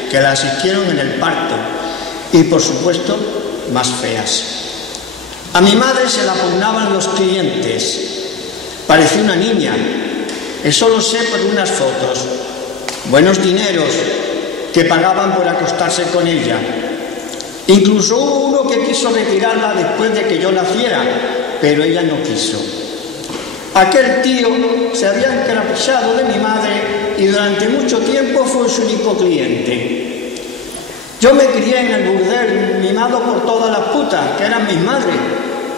que la asistieron en el parto, y por supuesto, más feas. A mi madre se la pugnaban los clientes. Parecía una niña, Eso lo sé por unas fotos. Buenos dineros que pagaban por acostarse con ella. Incluso hubo uno que quiso retirarla después de que yo naciera, pero ella no quiso. Aquel tío se había encaprichado de mi madre y durante mucho tiempo fue su único cliente. Yo me crié en el burdel, mimado por todas las putas, que eran mis madres,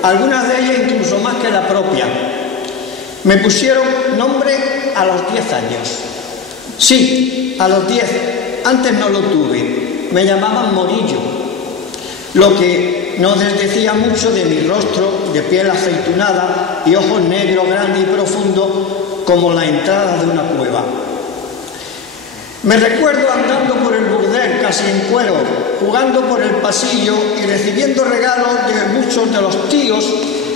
algunas de ellas incluso más que la propia. Me pusieron nombre a los 10 años. Sí, a los 10. Antes no lo tuve. Me llamaban Morillo, lo que no desdecía mucho de mi rostro de piel aceitunada y ojos negros grandes y profundos como la entrada de una cueva. Me recuerdo andando por el burdel casi en cuero, jugando por el pasillo y recibiendo regalos de muchos de los tíos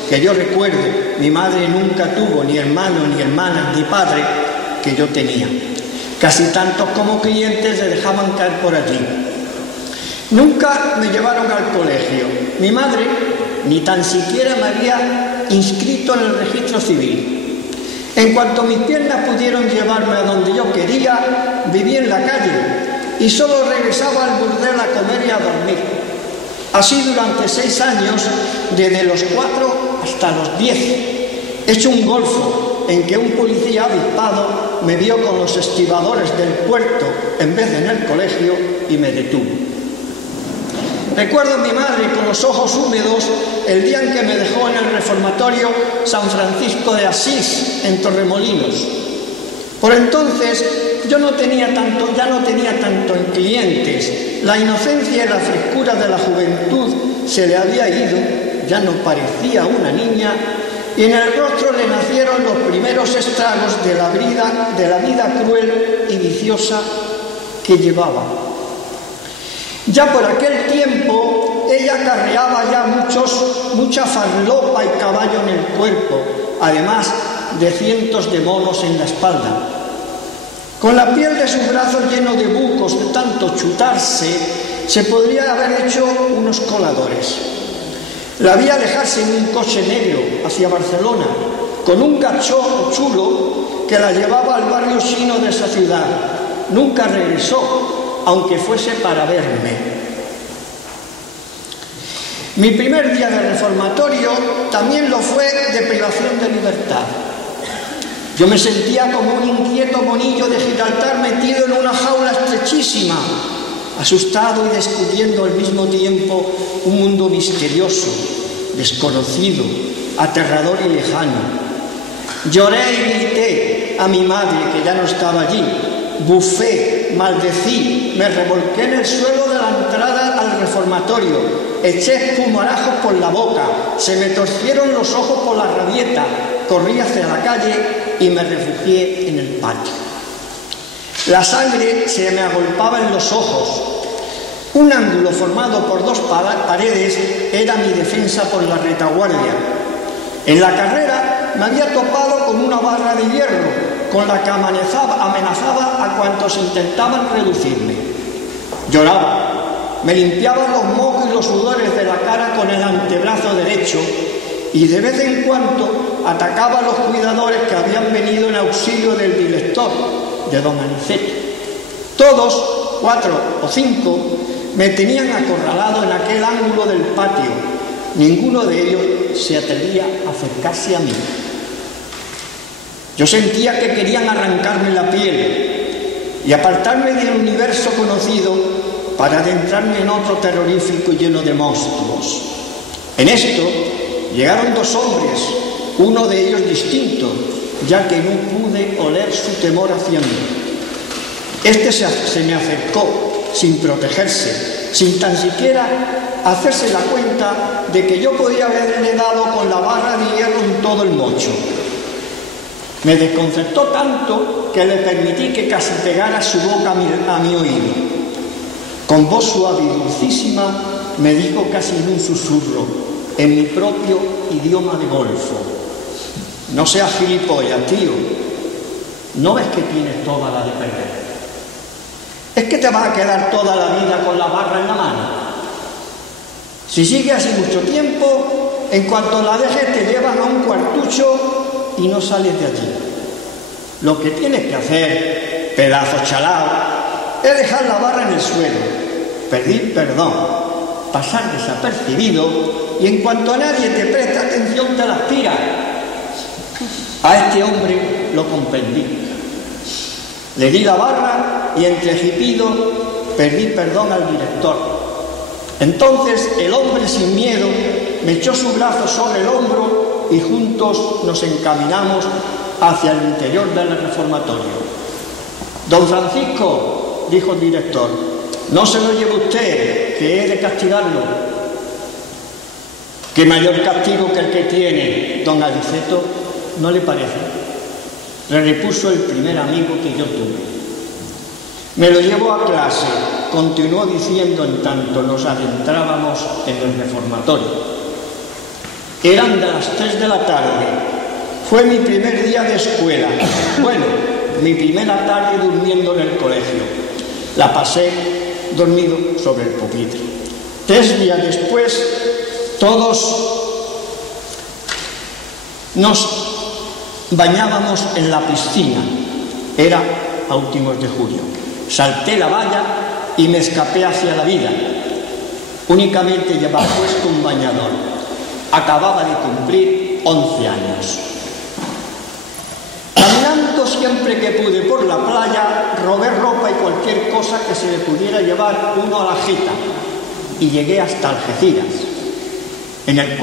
que yo recuerdo. Mi madre nunca tuvo ni hermanos, ni hermanas, ni padre que yo tenía. Casi tantos como clientes se dejaban caer por allí. Nunca me llevaron al colegio. Mi madre ni tan siquiera me había inscrito en el registro civil. En cuanto mis piernas pudieron llevarme a donde yo quería, viví en la calle y solo regresaba al burdel a comer y a dormir. Así durante 6 años, desde los 4 hasta los 10, hecho un golfo en que un policía avispado me vio con los estibadores del puerto en vez de en el colegio y me detuvo. Recuerdo a mi madre con los ojos húmedos el día en que me dejó en el reformatorio San Francisco de Asís, en Torremolinos. Por entonces ya no tenía tanto en clientes. La inocencia y la frescura de la juventud se le había ido, ya no parecía una niña, y en el rostro le nacieron los primeros estragos de la vida cruel y viciosa que llevaba. Ya por aquel tiempo ella acarreaba ya mucha farlopa y caballo en el cuerpo, además de cientos de monos en la espalda. Con la piel de sus brazos lleno de bucos de tanto chutarse, se podría haber hecho unos coladores. La vi alejarse en un coche negro hacia Barcelona, con un cachorro chulo que la llevaba al barrio chino de esa ciudad. Nunca regresó, aunque fuese para verme. Mi primer día de reformatorio también lo fue de privación de libertad. Yo me sentía como un inquieto monillo de Gibraltar metido en una jaula estrechísima, asustado y descubriendo al mismo tiempo un mundo misterioso, desconocido, aterrador y lejano. Lloré y grité a mi madre, que ya no estaba allí. Bufé, maldecí, me revolqué en el suelo de la entrada al reformatorio, eché espumarajos por la boca, se me torcieron los ojos por la rabieta, corrí hacia la calle y me refugié en el patio. La sangre se me agolpaba en los ojos. Un ángulo formado por 2 paredes era mi defensa por la retaguardia. En la carrera me había topado con una barra de hierro, con la que amenazaba a cuantos intentaban reducirme. Lloraba, me limpiaba los mocos y los sudores de la cara con el antebrazo derecho y de vez en cuando atacaba a los cuidadores que habían venido en auxilio del director, de don Aniceto. Todos, 4 o 5, me tenían acorralado en aquel ángulo del patio. Ninguno de ellos se atrevía a acercarse a mí. Yo sentía que querían arrancarme la piel y apartarme del universo conocido para adentrarme en otro terrorífico y lleno de monstruos. En esto llegaron 2 hombres, uno de ellos distinto, ya que no pude oler su temor hacia mí. Este se me acercó sin protegerse, sin tan siquiera hacerse la cuenta de que yo podía haberle dado con la barra de hierro en todo el mocho. Me desconcertó tanto que le permití que casi pegara su boca a mi oído. Con voz suave y dulcísima me dijo casi en un susurro, en mi propio idioma de golfo: no seas gilipollas, tío. ¿No ves que tienes toda la de perder? ¿Es que te vas a quedar toda la vida con la barra en la mano? Si sigue así mucho tiempo, en cuanto la dejes te llevan a un cuartucho y no sales de allí. Lo que tienes que hacer, pedazo chalao, es dejar la barra en el suelo, pedir perdón, pasar desapercibido y en cuanto a nadie te presta atención te las tiras. A este hombre lo comprendí. Le di la barra y entre jipido pedí perdón al director. Entonces el hombre sin miedo me echó su brazo sobre el hombro y juntos nos encaminamos hacia el interior del reformatorio. Don Francisco, dijo el director, no se lo lleve usted, que he de castigarlo. ¿Qué mayor castigo que el que tiene, don Aniceto, no le parece? Le repuso el primer amigo que yo tuve. Me lo llevo a clase, continuó diciendo en tanto nos adentrábamos en el reformatorio. Eran de las 3 de la tarde. Fue mi primer día de escuela. Bueno, mi primera tarde durmiendo en el colegio. La pasé dormido sobre el pupitre. 3 días después, todos nos bañábamos en la piscina. Era a últimos de julio. Salté la valla y me escapé hacia la vida. Únicamente llevaba puesto un bañador. Acababa de cumplir 11 años. Caminando siempre que pude por la playa, robé ropa y cualquier cosa que se le pudiera llevar uno a la jeta y llegué hasta Algeciras. En el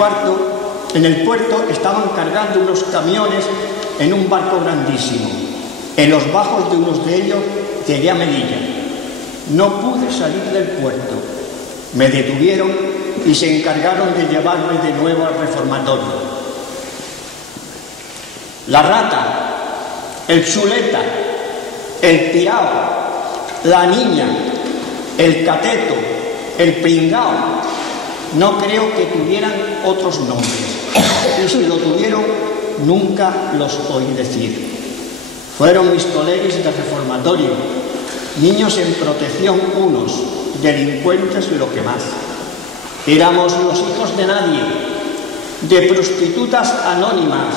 puerto estaban cargando unos camiones en un barco grandísimo. En los bajos de unos de ellos llegué a Melilla. No pude salir del puerto. Me detuvieron y se encargaron de llevarme de nuevo al reformatorio. La rata, el chuleta, el pirao, la niña, el cateto, el pringao, no creo que tuvieran otros nombres. Y si lo tuvieron, nunca los oí decir. Fueron mis colegas de reformatorio, niños en protección unos, delincuentes lo que más. Éramos los hijos de nadie, de prostitutas anónimas,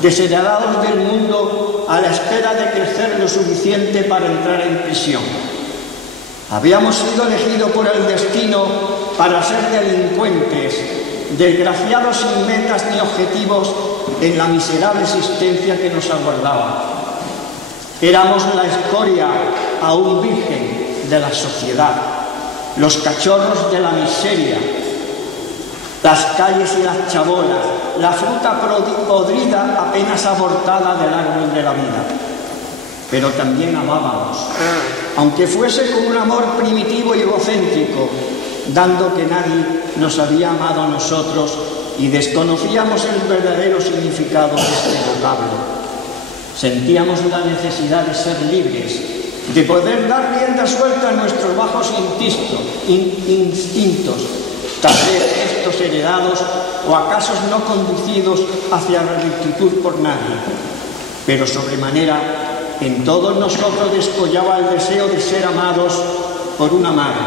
desheredados del mundo a la espera de crecer lo suficiente para entrar en prisión. Habíamos sido elegidos por el destino para ser delincuentes, desgraciados sin metas ni objetivos en la miserable existencia que nos aguardaba. Éramos la escoria aún virgen de la sociedad, los cachorros de la miseria, las calles y las chabolas, la fruta podrida apenas abortada del árbol de la vida. Pero también amábamos, aunque fuese con un amor primitivo y egocéntrico, dando que nadie nos había amado a nosotros y desconocíamos el verdadero significado de este vocablo. Sentíamos la necesidad de ser libres, de poder dar rienda suelta a nuestros bajos instintos, tal vez estos heredados o acaso no conducidos hacia la rectitud por nadie. Pero sobremanera, en todos nosotros descollaba el deseo de ser amados por una madre.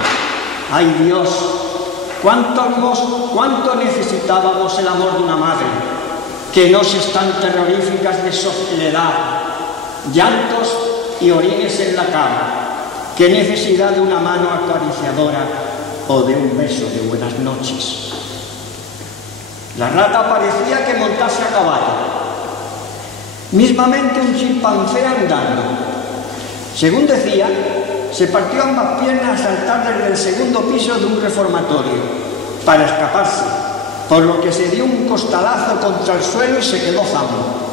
¡Ay Dios! ¿Cuánto necesitábamos el amor de una madre? Que noches tan terroríficas de soledad, llantos y orines en la cama. ¿Qué necesidad de una mano acariciadora o de un beso de buenas noches? La rata parecía que montase a caballo, mismamente un chimpancé andando. Según decía, se partió ambas piernas al saltar desde el segundo piso de un reformatorio para escaparse, por lo que se dio un costalazo contra el suelo y se quedó zambo.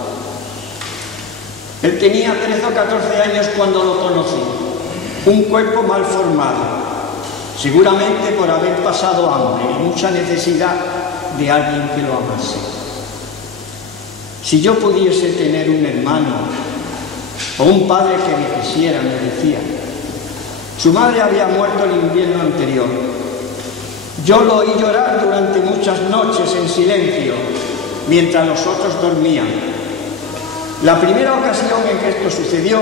Él tenía 13 o 14 años cuando lo conocí, un cuerpo mal formado, seguramente por haber pasado hambre y mucha necesidad de alguien que lo amase. Si yo pudiese tener un hermano o un padre que me quisiera, me decía. Su madre había muerto el invierno anterior. Yo lo oí llorar durante muchas noches en silencio, mientras los otros dormían. La primera ocasión en que esto sucedió,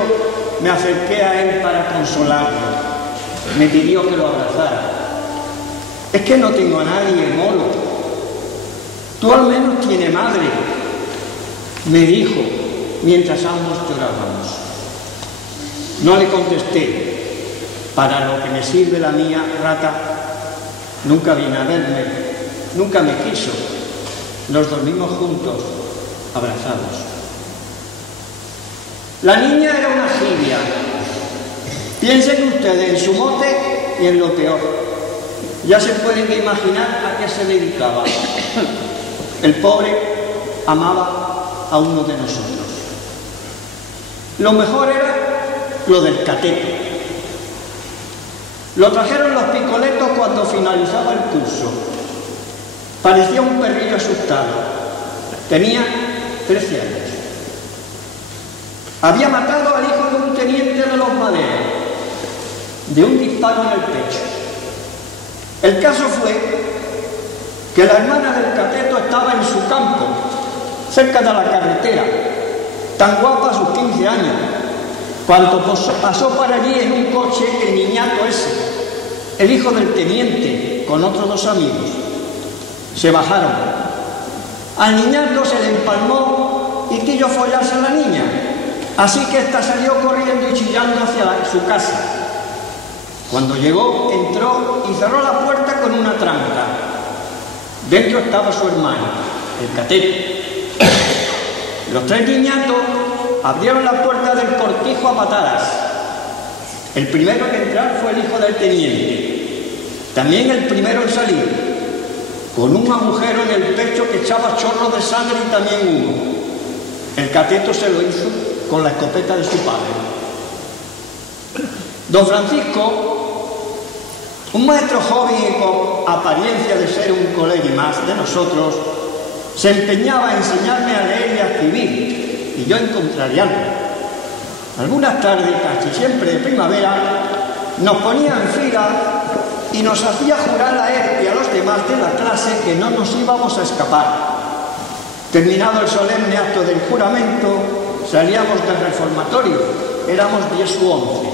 me acerqué a él para consolarlo. Me pidió que lo abrazara. Es que no tengo a nadie, molo. Tú al menos tienes madre, me dijo, mientras ambos llorábamos. No le contesté, para lo que me sirve la mía, rata, nunca viene a verme, nunca me quiso. Nos dormimos juntos, abrazados. La niña era una jibia. Piensen ustedes en su mote y en lo peor. Ya se pueden imaginar a qué se dedicaba. El pobre amaba a uno de nosotros. Lo mejor era lo del cateto. Lo trajeron los picoletos cuando finalizaba el curso. Parecía un perrillo asustado. Tenía 13 años. Había matado al hijo de un teniente de los Maderos, de un disparo en el pecho. El caso fue que la hermana del cateto estaba en su campo, cerca de la carretera, tan guapa a sus 15 años, cuando pasó por allí en un coche el niñato ese, el hijo del teniente, con otros 2 amigos. Se bajaron. Al niñato se le empalmó y quiso follarse a la niña, así que ésta salió corriendo y chillando hacia su casa. Cuando llegó, entró y cerró la puerta con una tranca. Dentro estaba su hermano, el cateto. Los 3 niñatos abrieron la puerta del cortijo a patadas. El primero en entrar fue el hijo del teniente, también el primero en salir, con un agujero en el pecho que echaba chorros de sangre y también humo. El cateto se lo hizo con la escopeta de su padre. Don Francisco, un maestro joven y con apariencia de ser un colega más de nosotros, se empeñaba a enseñarme a leer y a escribir, y yo en contrariarlo. Algunas tardes, casi siempre de primavera, nos ponía en fila y nos hacía jurar a él y a los demás de la clase que no nos íbamos a escapar. Terminado el solemne acto del juramento, salíamos del reformatorio, éramos 10 u 11.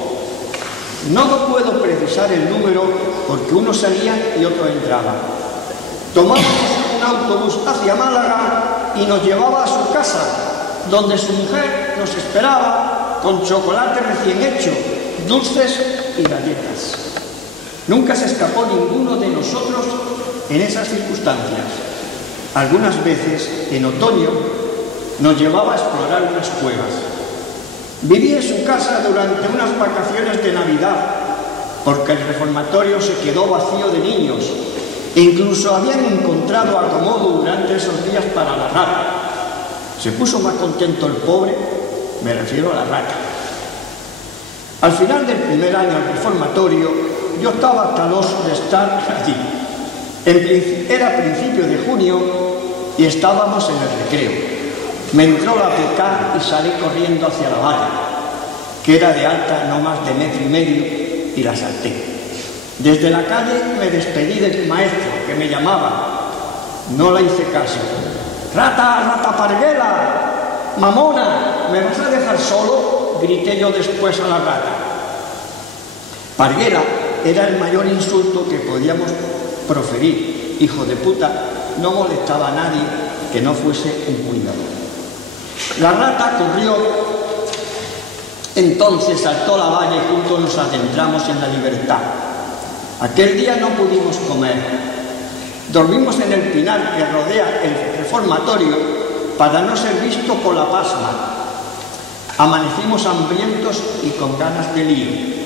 No puedo precisar el número porque uno salía y otro entraba. Tomamos un autobús hacia Málaga y nos llevaba a su casa, donde su mujer nos esperaba con chocolate recién hecho, dulces y galletas. Nunca se escapó ninguno de nosotros en esas circunstancias. Algunas veces, en otoño, nos llevaba a explorar unas cuevas. Viví en su casa durante unas vacaciones de Navidad, porque el reformatorio se quedó vacío de niños e incluso habían encontrado acomodo durante esos días para la rata. Se puso más contento el pobre, me refiero a la rata. Al final del primer año del reformatorio, yo estaba taloso de estar allí. Era principio de junio y estábamos en el recreo. Me entró la picar y salí corriendo hacia la valla, que era de alta no más de 1,5 metros, y la salté. Desde la calle me despedí del maestro, que me llamaba. No le hice caso. ¡Rata, rata parguela! ¡Mamona! ¿Me vas a dejar solo?, grité yo después a la rata. Parguela era el mayor insulto que podíamos proferir. Hijo de puta no molestaba a nadie que no fuese un cuidador. La rata corrió, entonces saltó la valla y juntos nos adentramos en la libertad. Aquel día no pudimos comer. Dormimos en el pinar que rodea el reformatorio para no ser visto por la pasma. Amanecimos hambrientos y con ganas de lío.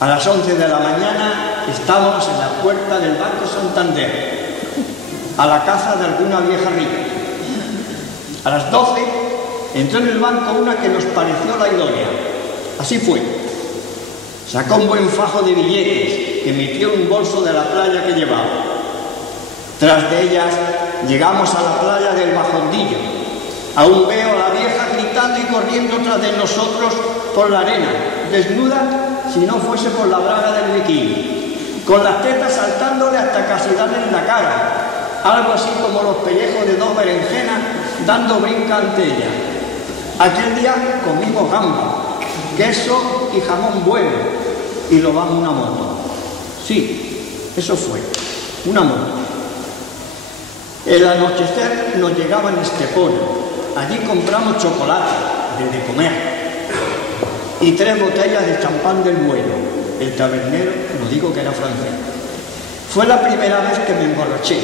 A las 11 de la mañana estábamos en la puerta del Banco Santander, a la caza de alguna vieja rica. A las 12 entró en el banco una que nos pareció la idónea. Así fue. Sacó un buen fajo de billetes que metió en un bolso de la playa que llevaba. Tras de ellas llegamos a la playa del Bajondillo. Aún veo a la vieja gritando y corriendo tras de nosotros por la arena, desnuda si no fuese por la braga del bikini, con las tetas saltándole hasta casi darle en la cara, algo así como los pellejos de 2 berenjenas dando brinca ante ella. Aquel día comimos gamba, queso y jamón bueno, y lo vamos una moto. Sí, eso fue, una moto. El anochecer nos llegaba en Estepona, allí compramos chocolate de comer y 3 botellas de champán del bueno. El tabernero, no digo que era francés. Fue la primera vez que me emborraché.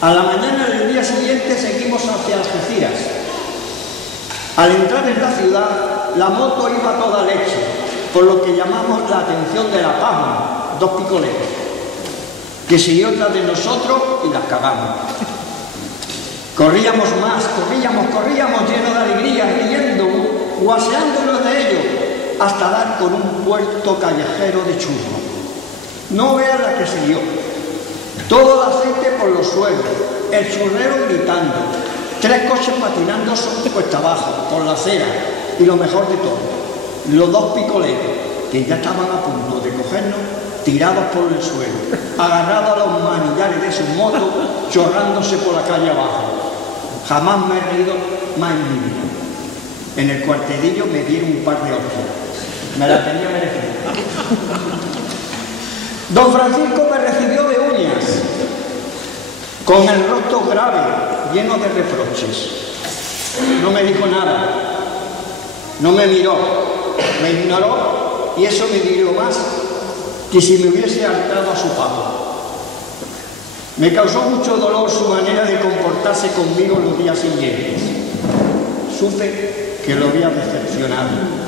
A la mañana del día siguiente seguimos hacia Algeciras. Al entrar en la ciudad, la moto iba a toda leche, por lo que llamamos la atención de la Palma, 2 picoletos, que siguió tras de nosotros y las cagamos. Corríamos más, corríamos llenos de alegría, riendo, guaseándonos de ellos, hasta dar con un puerto callejero de churro. No veas la que siguió. Todo el aceite por los suelos, el churrero gritando, 3 coches patinando cuesta abajo, por la acera, y lo mejor de todo, los 2 picoletos, que ya estaban a punto de cogernos, tirados por el suelo, agarrados a los manillares de sus motos, chorrándose por la calle abajo. Jamás me he reído más en mi vida. En el cuartelillo me dieron un par de hostias. Me la tenía merecida. Don Francisco me recibió de uñas, con el rostro grave, lleno de reproches. No me dijo nada, no me miró, me ignoró, y eso me dolió más que si me hubiese hartado a su papa. Me causó mucho dolor su manera de comportarse conmigo los días siguientes. Supe que lo había decepcionado.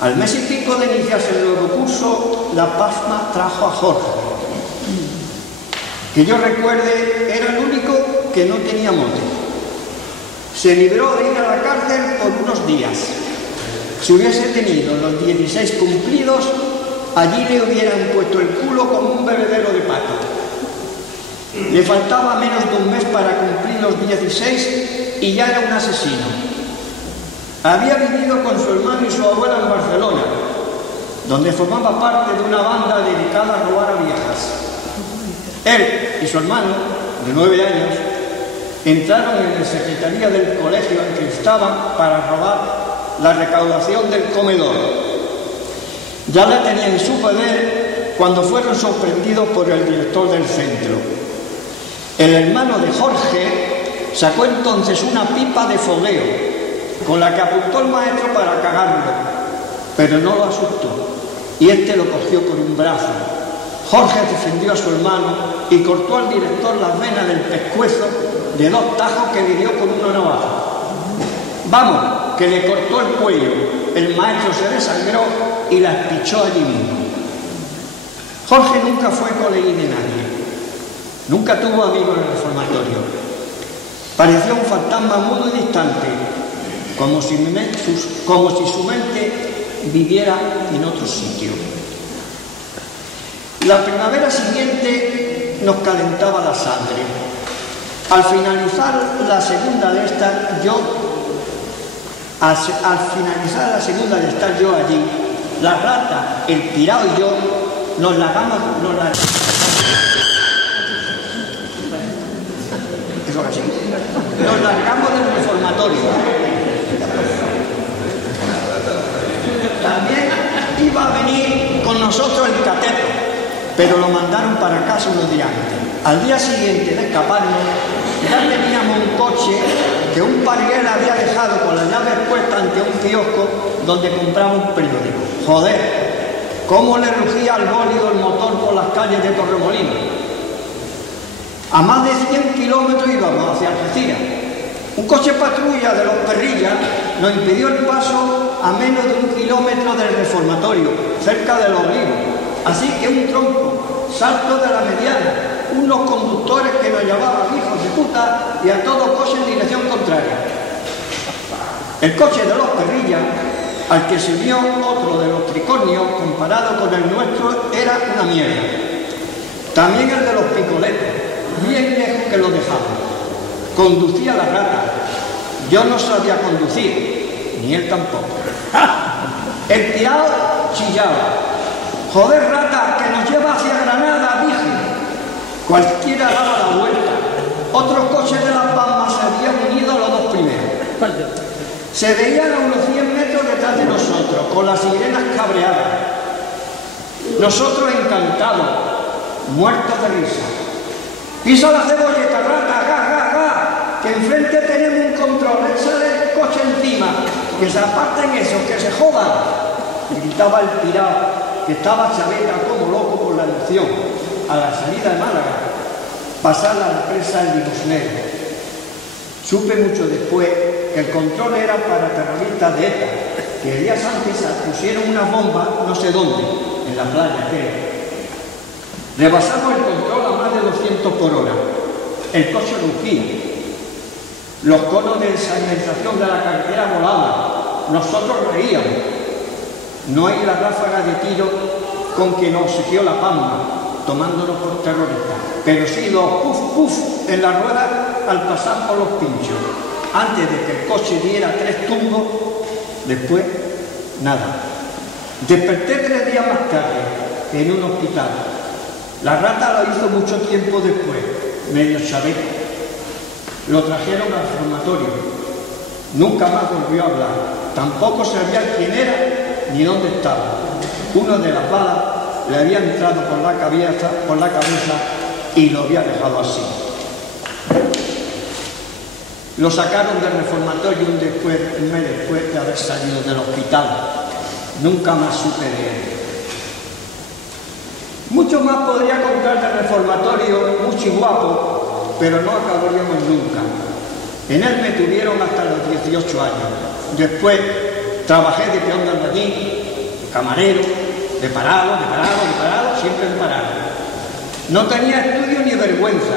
Al mes y pico de iniciarse el nuevo curso, la pasma trajo a Jorge. Que yo recuerde, era el único que no tenía mote. Se libró de ir a la cárcel por unos días. Si hubiese tenido los 16 cumplidos, allí le hubieran puesto el culo como un bebedero de pato. Le faltaba menos de un mes para cumplir los 16 y ya era un asesino. Había vivido con su hermano y su abuela en Barcelona, donde formaba parte de una banda dedicada a robar a viejas. Él y su hermano, de 9 años, entraron en la secretaría del colegio en que estaban para robar la recaudación del comedor. Ya la tenían en su poder cuando fueron sorprendidos por el director del centro. El hermano de Jorge sacó entonces una pipa de fogueo con la que apuntó el maestro para cagarlo, pero no lo asustó y este lo cogió por un brazo. Jorge defendió a su hermano y cortó al director las venas del pescuezo de 2 tajos que le dio con una navaja. Vamos, que le cortó el cuello, el maestro se desangró y la espichó allí mismo. Jorge nunca fue colegui de nadie, nunca tuvo amigos en el reformatorio. Parecía un fantasma mudo y distante, como si su mente viviera en otro sitio. La primavera siguiente nos calentaba la sangre. Al finalizar la segunda de estar yo allí, la rata, el tirado y yo nos largamos del reformatorio. También iba a venir con nosotros el cateto, pero lo mandaron para casa unos días antes. Al día siguiente de escaparnos, ya teníamos un coche que un pariel había dejado con las llaves puestas ante un kiosco donde compraba un periódico. Joder, cómo le rugía al bólido el motor por las calles de Torremolinos. A más de 100 kilómetros íbamos hacia Algeciras. Un coche patrulla de los Perrillas nos impidió el paso a menos de 1 kilómetro del reformatorio, cerca de Los Olivos. Así que un tronco, salto de la mediana, unos conductores que nos llamaban hijos de puta y a todo coche en dirección contraria. El coche de los Perrillas, al que se vio otro de los Tricornios, comparado con el nuestro, era una mierda. También el de los Picoletos, bien lejos que lo dejaba. Conducía la rata. Yo no sabía conducir, ni él tampoco. El tirado chillaba. Joder, rata, que nos lleva hacia Granada, dije. Cualquiera daba la vuelta. Otros coches de Las Palmas se habían unido a los 2 primeros. Se veían a unos 100 metros detrás de nosotros, con las sirenas cabreadas. Nosotros encantados, muertos de risa. ¡Pisa la cebolleta, rata! ¡Ga, ga, ga! que enfrente tenemos un control, échale el coche encima, que se aparten esos, que se jodan. Gritaba el pirado, que estaba chaveta como loco por la elección, a la salida de Málaga, pasar la represa el limosnero. Supe mucho después que el control era para terroristas de ETA, que días antes pusieron una bomba no sé dónde, en la playa, creo. Rebasamos el control a más de 200 por hora. El coche rugía. Los conos de señalización de la carretera volaban. Nosotros reíamos. No hay la ráfaga de tiro con que nos siguió la Palma, tomándonos por terroristas. Pero sí los puf en la rueda al pasar por los pinchos. Antes de que el coche diera 3 tumbos, después, nada. Desperté 3 días más tarde en un hospital. La rata lo hizo mucho tiempo después, medio chaveco. Lo trajeron al reformatorio. Nunca más volvió a hablar. Tampoco sabía quién era ni dónde estaba. Uno de las balas le había entrado por la cabeza y lo había dejado así. Lo sacaron del reformatorio un mes después de haber salido del hospital. Nunca más supe de él. Mucho más podría contar del reformatorio, mucho y guapo, pero no acabaríamos nunca. En él me tuvieron hasta los 18 años. Después trabajé de peón de albañil, de camarero, de parado, siempre de parado. No tenía estudio ni vergüenza.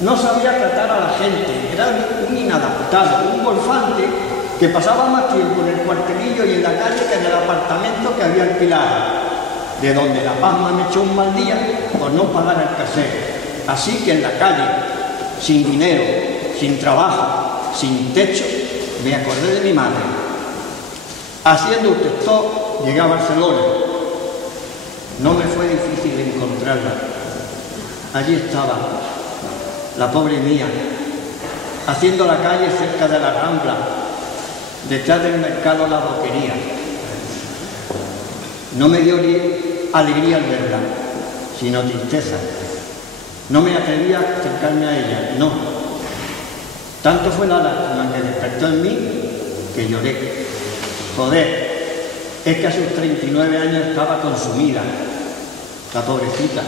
No sabía tratar a la gente. Era un inadaptado, un golfante que pasaba más tiempo en el cuartelillo y en la calle que en el apartamento que había alquilado, de donde la Palma me echó un mal día por no pagar el casero. Así que en la calle, sin dinero, sin trabajo, sin techo, me acordé de mi madre. Haciendo un texto, llegué a Barcelona. No me fue difícil encontrarla. Allí estaba, la pobre mía, haciendo la calle cerca de la Rambla, detrás del mercado La Boquería. No me dio alegría al verla, sino tristeza. No me atrevía a acercarme a ella, no. Tanto fue la lástima que despertó en mí que lloré. Joder, es que a sus 39 años estaba consumida, la pobrecita.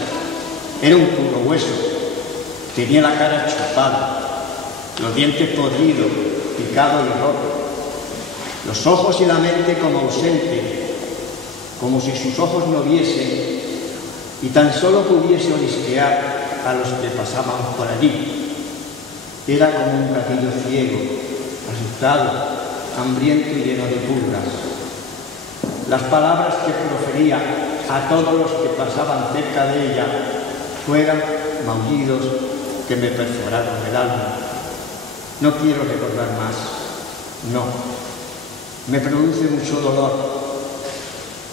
Era un puro hueso, tenía la cara chupada, los dientes podridos, picados y rotos, los ojos y la mente como ausentes, como si sus ojos no viesen y tan solo pudiese olisquear a los que pasaban por allí. Era como un gatillo ciego, asustado, hambriento y lleno de pulgas. Las palabras que profería a todos los que pasaban cerca de ella fueron maullidos que me perforaron el alma. No quiero recordar más, no. Me produce mucho dolor.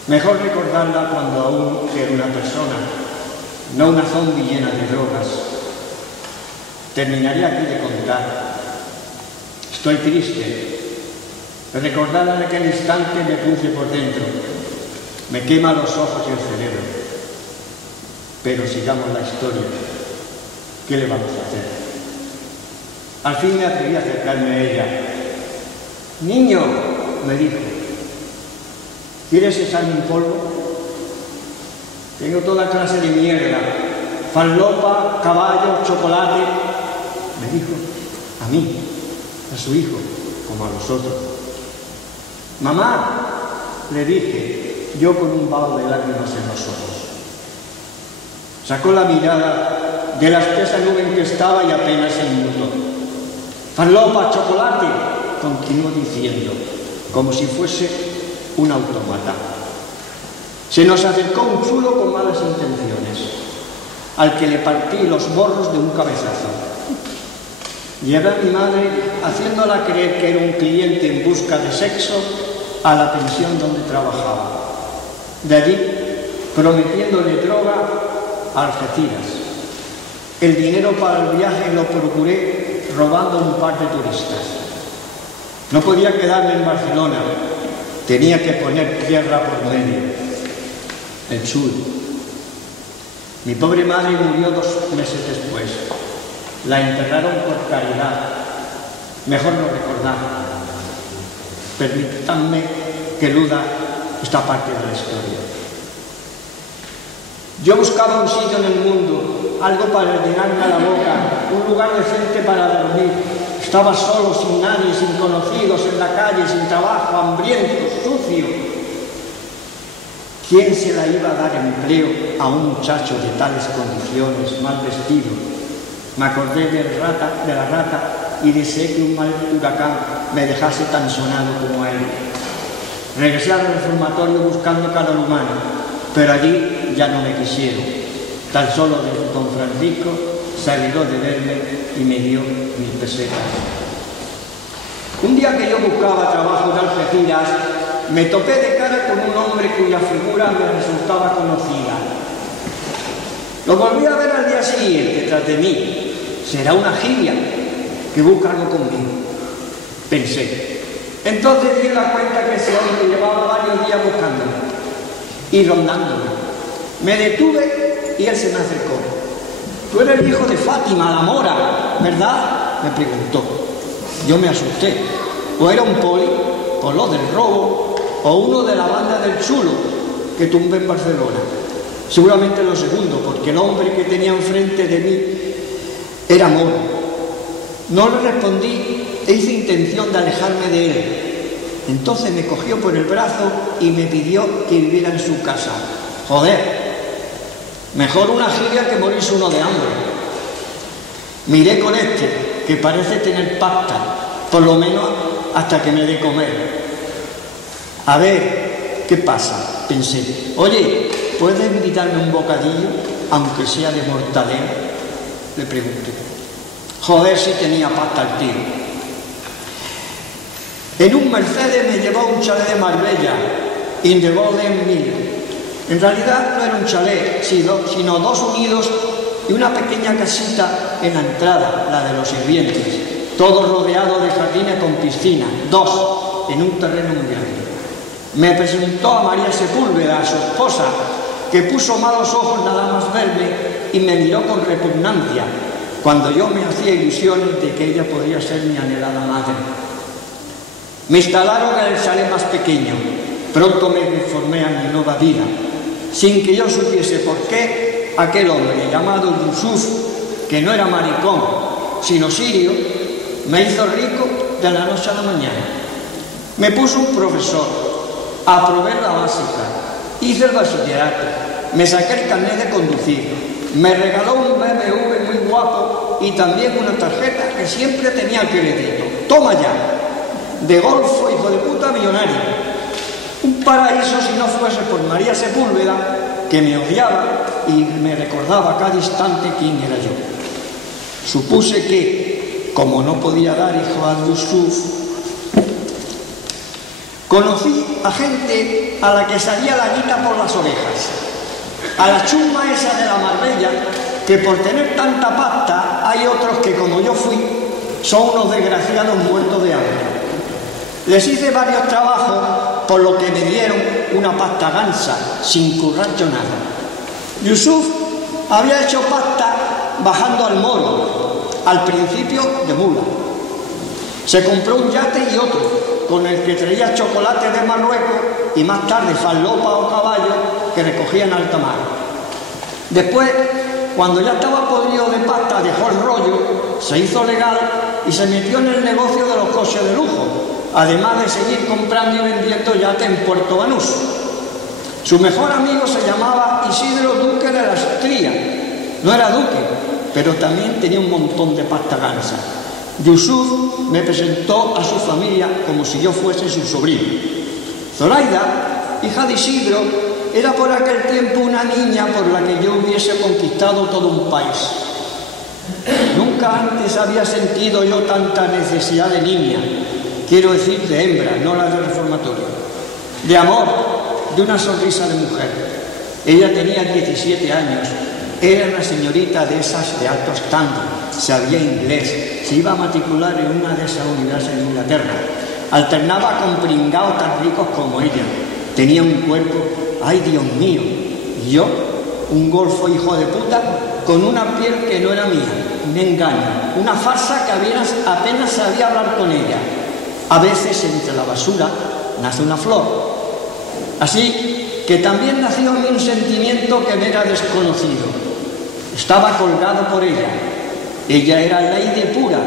Mejor recordarla cuando aún era una persona, no una zombie llena de drogas. Terminaría aquí de contar. Estoy triste. Recordarla en aquel instante me puse por dentro. Me quema los ojos y el cerebro. Pero sigamos la historia. ¿Qué le vamos a hacer? Al fin me atreví a acercarme a ella. «Niño», me dijo, ¿quieres echarme un polvo? Tengo toda clase de mierda, falopa, caballo, chocolate. Me dijo, a mí, a su hijo, como a los otros. Mamá, le dije, yo con un vaho de lágrimas en los ojos. Sacó la mirada de la espesa nube en que estaba y apenas se inmutó. Falopa, chocolate, continuó diciendo, como si fuese un autómata. Se nos acercó un chulo con malas intenciones, al que le partí los morros de un cabezazo. Llevé a mi madre haciéndola creer que era un cliente en busca de sexo a la pensión donde trabajaba. De allí, prometiéndole droga a Algeciras. El dinero para el viaje lo procuré robando un par de turistas. No podía quedarme en Barcelona, tenía que poner tierra por medio. El chulo. Mi pobre madre murió 2 meses después. La enterraron por caridad. Mejor no recordar. Permítanme que eluda esta parte de la historia. Yo buscaba un sitio en el mundo, algo para llenarme la boca, un lugar decente para dormir. Estaba solo, sin nadie, sin conocidos, en la calle, sin trabajo, hambriento, sucio. ¿Quién se la iba a dar empleo a un muchacho de tales condiciones, mal vestido? Me acordé de la rata y deseé que un mal huracán me dejase tan sonado como a él. Regresé al reformatorio buscando calor humano, pero allí ya no me quisieron. Tan solo don Francisco se alegró de verme y me dio 1000 pesetas. Un día que yo buscaba trabajo en Algeciras, me topé de cara con un hombre cuya figura me resultaba conocida. Lo volví a ver al día siguiente, tras de mí. Será una gilia que busca algo conmigo, pensé. Entonces di la cuenta que ese hombre llevaba varios días buscándome y rondándome. Me detuve y él se me acercó. «Tú eres el hijo de Fátima, la mora, ¿verdad?», me preguntó. Yo me asusté. O era un poli, por lo del robo, o uno de la banda del Chulo que tumbé en Barcelona. Seguramente lo segundo, porque el hombre que tenía enfrente de mí era moro. No le respondí e hice intención de alejarme de él. Entonces me cogió por el brazo y me pidió que viviera en su casa. Joder, mejor una gilia que morirse uno de hambre. Miré con este, que parece tener pasta, por lo menos hasta que me dé comer. A ver, ¿qué pasa?, pensé. Oye, ¿puedes invitarme un bocadillo, aunque sea de mortadela?, le pregunté. Joder, si tenía pasta el tío. En un Mercedes me llevó un chalet de Marbella, in the Golden Mile. En realidad no era un chalet, sino 2 unidos y una pequeña casita en la entrada, la de los sirvientes, todo rodeado de jardines con piscina, 2 en un terreno muy grande. Me presentó a María Sepúlveda, su esposa, que puso malos ojos nada más verme y me miró con repugnancia, cuando yo me hacía ilusiones de que ella podría ser mi anhelada madre. Me instalaron en el chalet más pequeño. Pronto me conformé a mi nueva vida, sin que yo supiese por qué aquel hombre llamado Yusuf, que no era maricón, sino sirio, me hizo rico de la noche a la mañana. Me puso un profesor, aprobé la básica, hice el bachillerato, me saqué el carnet de conducir, me regaló un BMW muy guapo y también una tarjeta que siempre tenía crédito. Toma ya, de golfo, hijo de puta millonario. Un paraíso si no fuese por María Sepúlveda, que me odiaba y me recordaba a cada instante quién era yo. Supuse que, como no podía dar hijo a Yusuf, conocí a gente a la que salía la guita por las orejas. A la chusma esa de la Marbella, que por tener tanta pasta hay otros que, como yo fui, son unos desgraciados muertos de hambre. Les hice varios trabajos, por lo que me dieron una pasta gansa, sin currar yo nada. Yusuf había hecho pasta bajando al Moro, al principio de mula. Se compró un yate y otro, con el que traía chocolate de Marruecos y más tarde falopa o caballo que recogía en alta mar. Después, cuando ya estaba podrido de pasta, dejó el rollo, se hizo legal y se metió en el negocio de los coches de lujo, además de seguir comprando y vendiendo yates en Puerto Banús. Su mejor amigo se llamaba Isidro Duque de la Astría. No era duque, pero también tenía un montón de pasta gansa. Yusuf me presentó a su familia como si yo fuese su sobrino. Zoraida, hija de Isidro, era por aquel tiempo una niña por la que yo hubiese conquistado todo un país. Nunca antes había sentido yo tanta necesidad de niña, quiero decir de hembra, no la de reformatorio, de amor, de una sonrisa de mujer. Ella tenía 17 años, era una señorita de esas de alto estándar, sabía inglés, se iba a matricular en una de esas universidades de Inglaterra, alternaba con pringaos tan ricos como ella, tenía un cuerpo, ay Dios mío, y yo, un golfo hijo de puta, con una piel que no era mía. me engaña, una farsa que apenas sabía hablar con ella. A veces entre la basura nace una flor. Así que también nació en mí un sentimiento que me era desconocido. Estaba colgado por ella. Ella era el aire pura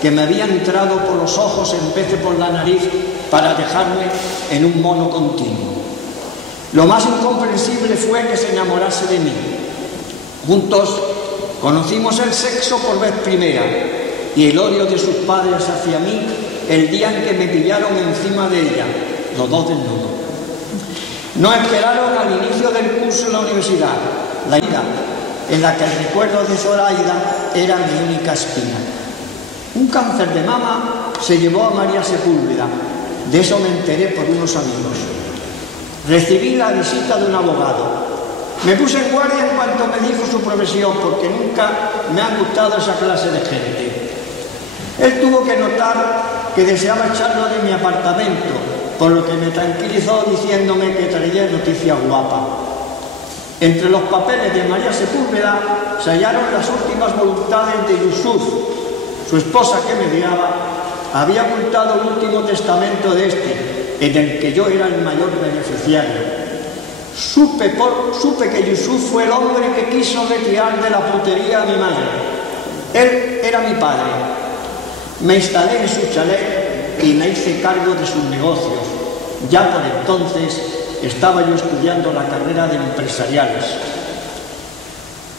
que me había entrado por los ojos en vez de por la nariz para dejarme en un mono continuo. Lo más incomprensible fue que se enamorase de mí. Juntos conocimos el sexo por vez primera y el odio de sus padres hacia mí el día en que me pillaron encima de ella, los dos desnudos. No esperaron al inicio del curso en la universidad, la ida en la que el recuerdo de Zoraida era mi única espina. Un cáncer de mama se llevó a María Sepúlveda, de eso me enteré por unos amigos. Recibí la visita de un abogado. Me puse en guardia en cuanto me dijo su profesión, porque nunca me ha gustado esa clase de gente. Él tuvo que notar que deseaba echarlo de mi apartamento, por lo que me tranquilizó diciéndome que traía noticias guapas. Entre los papeles de María Sepúlveda se hallaron las últimas voluntades de Yusuf. Su esposa, que mediaba, había ocultado el último testamento de este, en el que yo era el mayor beneficiario. Supe que Yusuf fue el hombre que quiso retirar de la putería a mi madre. Él era mi padre. Me instalé en su chalet y me hice cargo de sus negocios. Ya por entonces estaba yo estudiando la carrera de empresariales.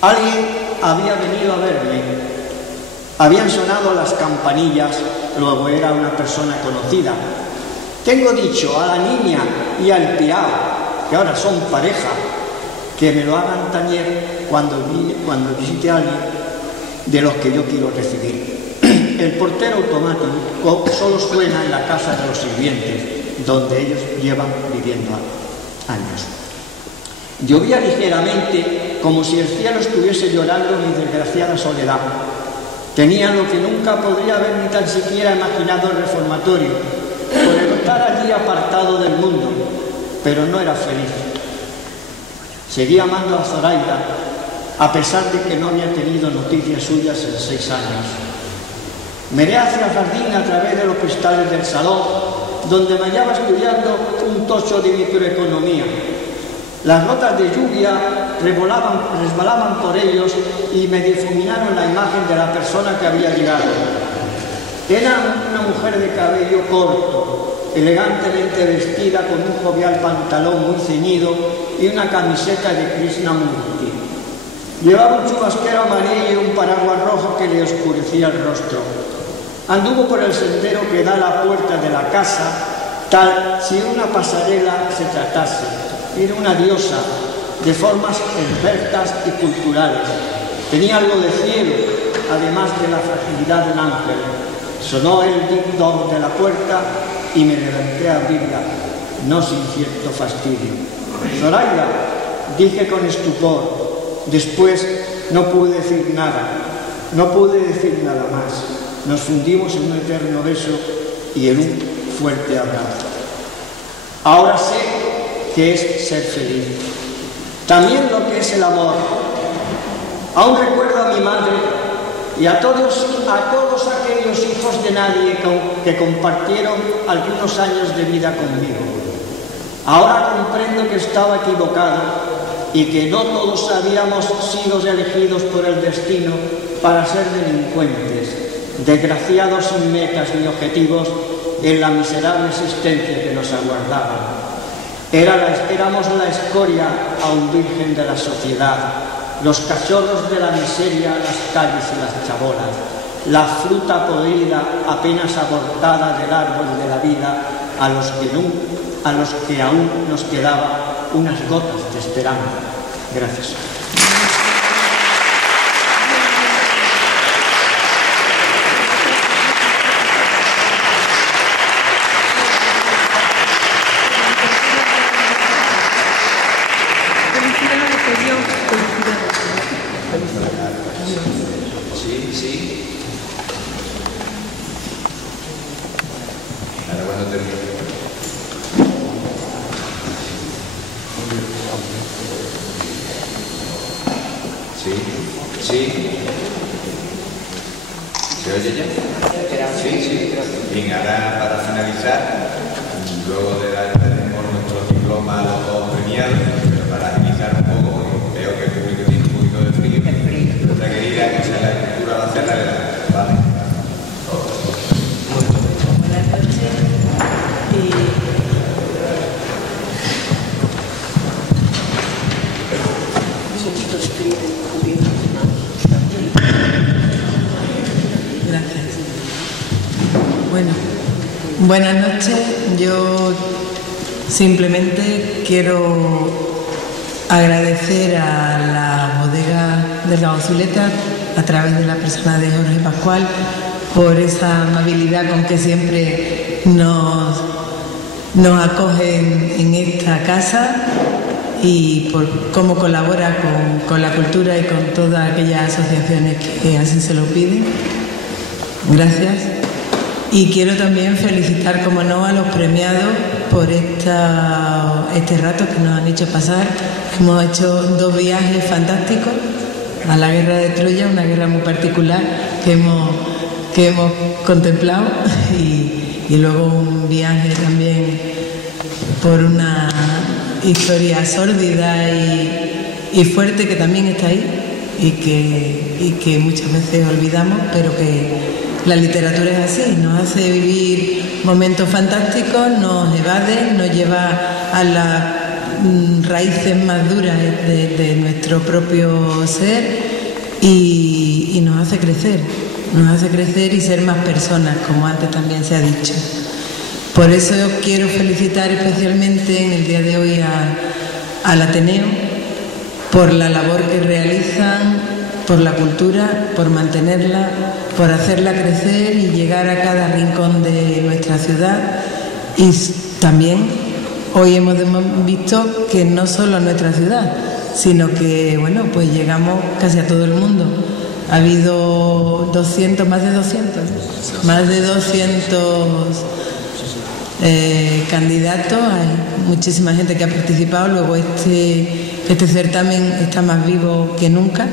Alguien había venido a verme. Habían sonado las campanillas, luego era una persona conocida. Tengo dicho a la niña y al pirao, que ahora son pareja, que me lo hagan tañer cuando visite a alguien de los que yo quiero recibir. El portero automático solo suena en la casa de los sirvientes, donde ellos llevan viviendo años. Llovía ligeramente, como si el cielo estuviese llorando mi desgraciada soledad. Tenía lo que nunca podría haber ni tan siquiera imaginado el reformatorio, por el estar allí apartado del mundo, pero no era feliz. Seguía amando a Zoraida, a pesar de que no había tenido noticias suyas en 6 años. Miré hacia el jardín a través de los cristales del salón, donde me hallaba estudiando un tocho de microeconomía. Las gotas de lluvia resbalaban por ellos y me difuminaron la imagen de la persona que había llegado. Era una mujer de cabello corto, elegantemente vestida con un jovial pantalón muy ceñido y una camiseta de Krishnamurti. Llevaba un chubasquero amarillo y un paraguas rojo que le oscurecía el rostro. Anduvo por el sendero que da a la puerta de la casa, tal si una pasarela se tratase. Era una diosa, de formas esbeltas y culturales. Tenía algo de cielo, además de la fragilidad del ángel. Sonó el ding-dong de la puerta y me levanté a abrirla, no sin cierto fastidio. Zoraida, dije con estupor. Después no pude decir nada más. Nos fundimos en un eterno beso y en un fuerte abrazo. Ahora sé que es ser feliz. También lo que es el amor. Aún recuerdo a mi madre y a todos aquellos hijos de nadie que compartieron algunos años de vida conmigo. Ahora comprendo que estaba equivocado y que no todos habíamos sido elegidos por el destino para ser delincuentes, desgraciados sin metas ni objetivos en la miserable existencia que nos aguardaba. Éramos la escoria aún virgen de la sociedad, los cachorros de la miseria, las calles y las chabolas, la fruta podrida apenas abortada del árbol de la vida, a los que aún nos quedaba unas gotas de esperanza. Gracias. ¿Se oye ya? Sí. Bien, ahora para finalizar, luego de dar nuestro diploma a los dos premiados, pero para agilizar un poco, porque veo que el público tiene un poquito de frío, nuestra querida que sea la escultura de la cena de la... ¿Vale? Buenas noches. Gracias. Bueno, buenas noches. Yo simplemente quiero agradecer a la bodega del Gaozuleta, a través de la persona de Jorge Pascual, por esa amabilidad con que siempre nos acogen en esta casa y por cómo colabora con la cultura y con todas aquellas asociaciones que así se lo piden. Gracias. Y quiero también felicitar, como no, a los premiados por este rato que nos han hecho pasar. Hemos hecho 2 viajes fantásticos a la guerra de Troya, una guerra muy particular que hemos contemplado, y luego un viaje también por una historia sórdida y fuerte que también está ahí y que muchas veces olvidamos, pero que la literatura es así, nos hace vivir momentos fantásticos, nos evade, nos lleva a las raíces más duras de nuestro propio ser y nos hace crecer y ser más personas, como antes también se ha dicho. Por eso quiero felicitar especialmente en el día de hoy al Ateneo por la labor que realizan, por la cultura, por mantenerla, por hacerla crecer y llegar a cada rincón de nuestra ciudad. Y también hoy hemos visto que no solo a nuestra ciudad, sino que, bueno, pues llegamos casi a todo el mundo. Ha habido más de 200 candidatos, hay muchísima gente que ha participado. Luego este certamen está más vivo que nunca,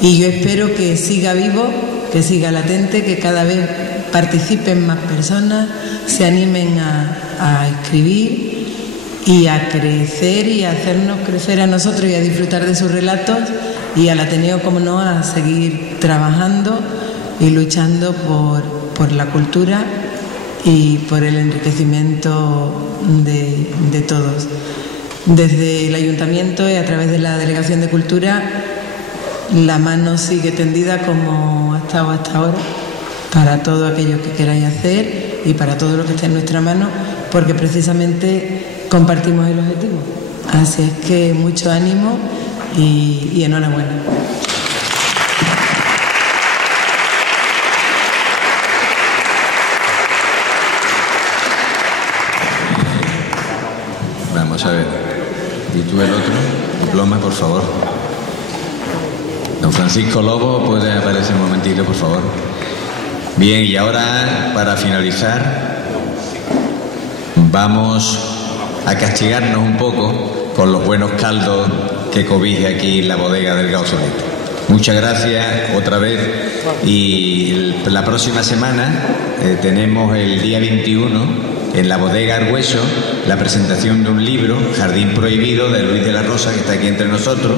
y yo espero que siga vivo, que siga latente, que cada vez participen más personas, se animen a escribir y a crecer y a hacernos crecer a nosotros y a disfrutar de sus relatos, y al Ateneo, como no, a seguir trabajando y luchando por la cultura y por el enriquecimiento de todos. Desde el Ayuntamiento y a través de la Delegación de Cultura, la mano sigue tendida como ha estado hasta ahora para todo aquello que queráis hacer y para todo lo que esté en nuestra mano, porque precisamente compartimos el objetivo. Así es que mucho ánimo y enhorabuena. Vamos a ver. ¿Y tú el otro? Diploma, por favor. Don Francisco Lobo, ¿puede aparecer un momentito, por favor? Bien, y ahora, para finalizar, vamos a castigarnos un poco con los buenos caldos que cobija aquí la bodega del Gaozuleta. Muchas gracias otra vez, y la próxima semana tenemos el día 21 en la bodega Argüeso la presentación de un libro, Jardín Prohibido, de Luis de la Rosa, que está aquí entre nosotros,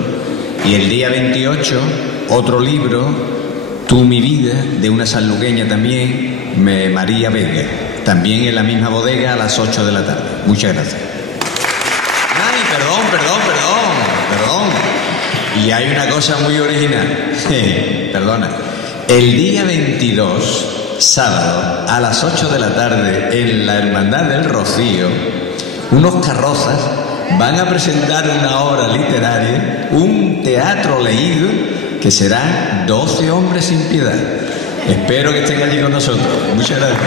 y el día 28 otro libro, Tú mi vida, de una sanluqueña también, María Vega, también en la misma bodega a las 8 de la tarde. Muchas gracias. Ay, perdón. Y hay una cosa muy original. Perdona. El día 22, sábado, a las 8 de la tarde, en la Hermandad del Rocío, unos carrozas van a presentar una obra literaria, un teatro leído, que será 12 hombres sin piedad. Espero que estén allí con nosotros. Muchas gracias.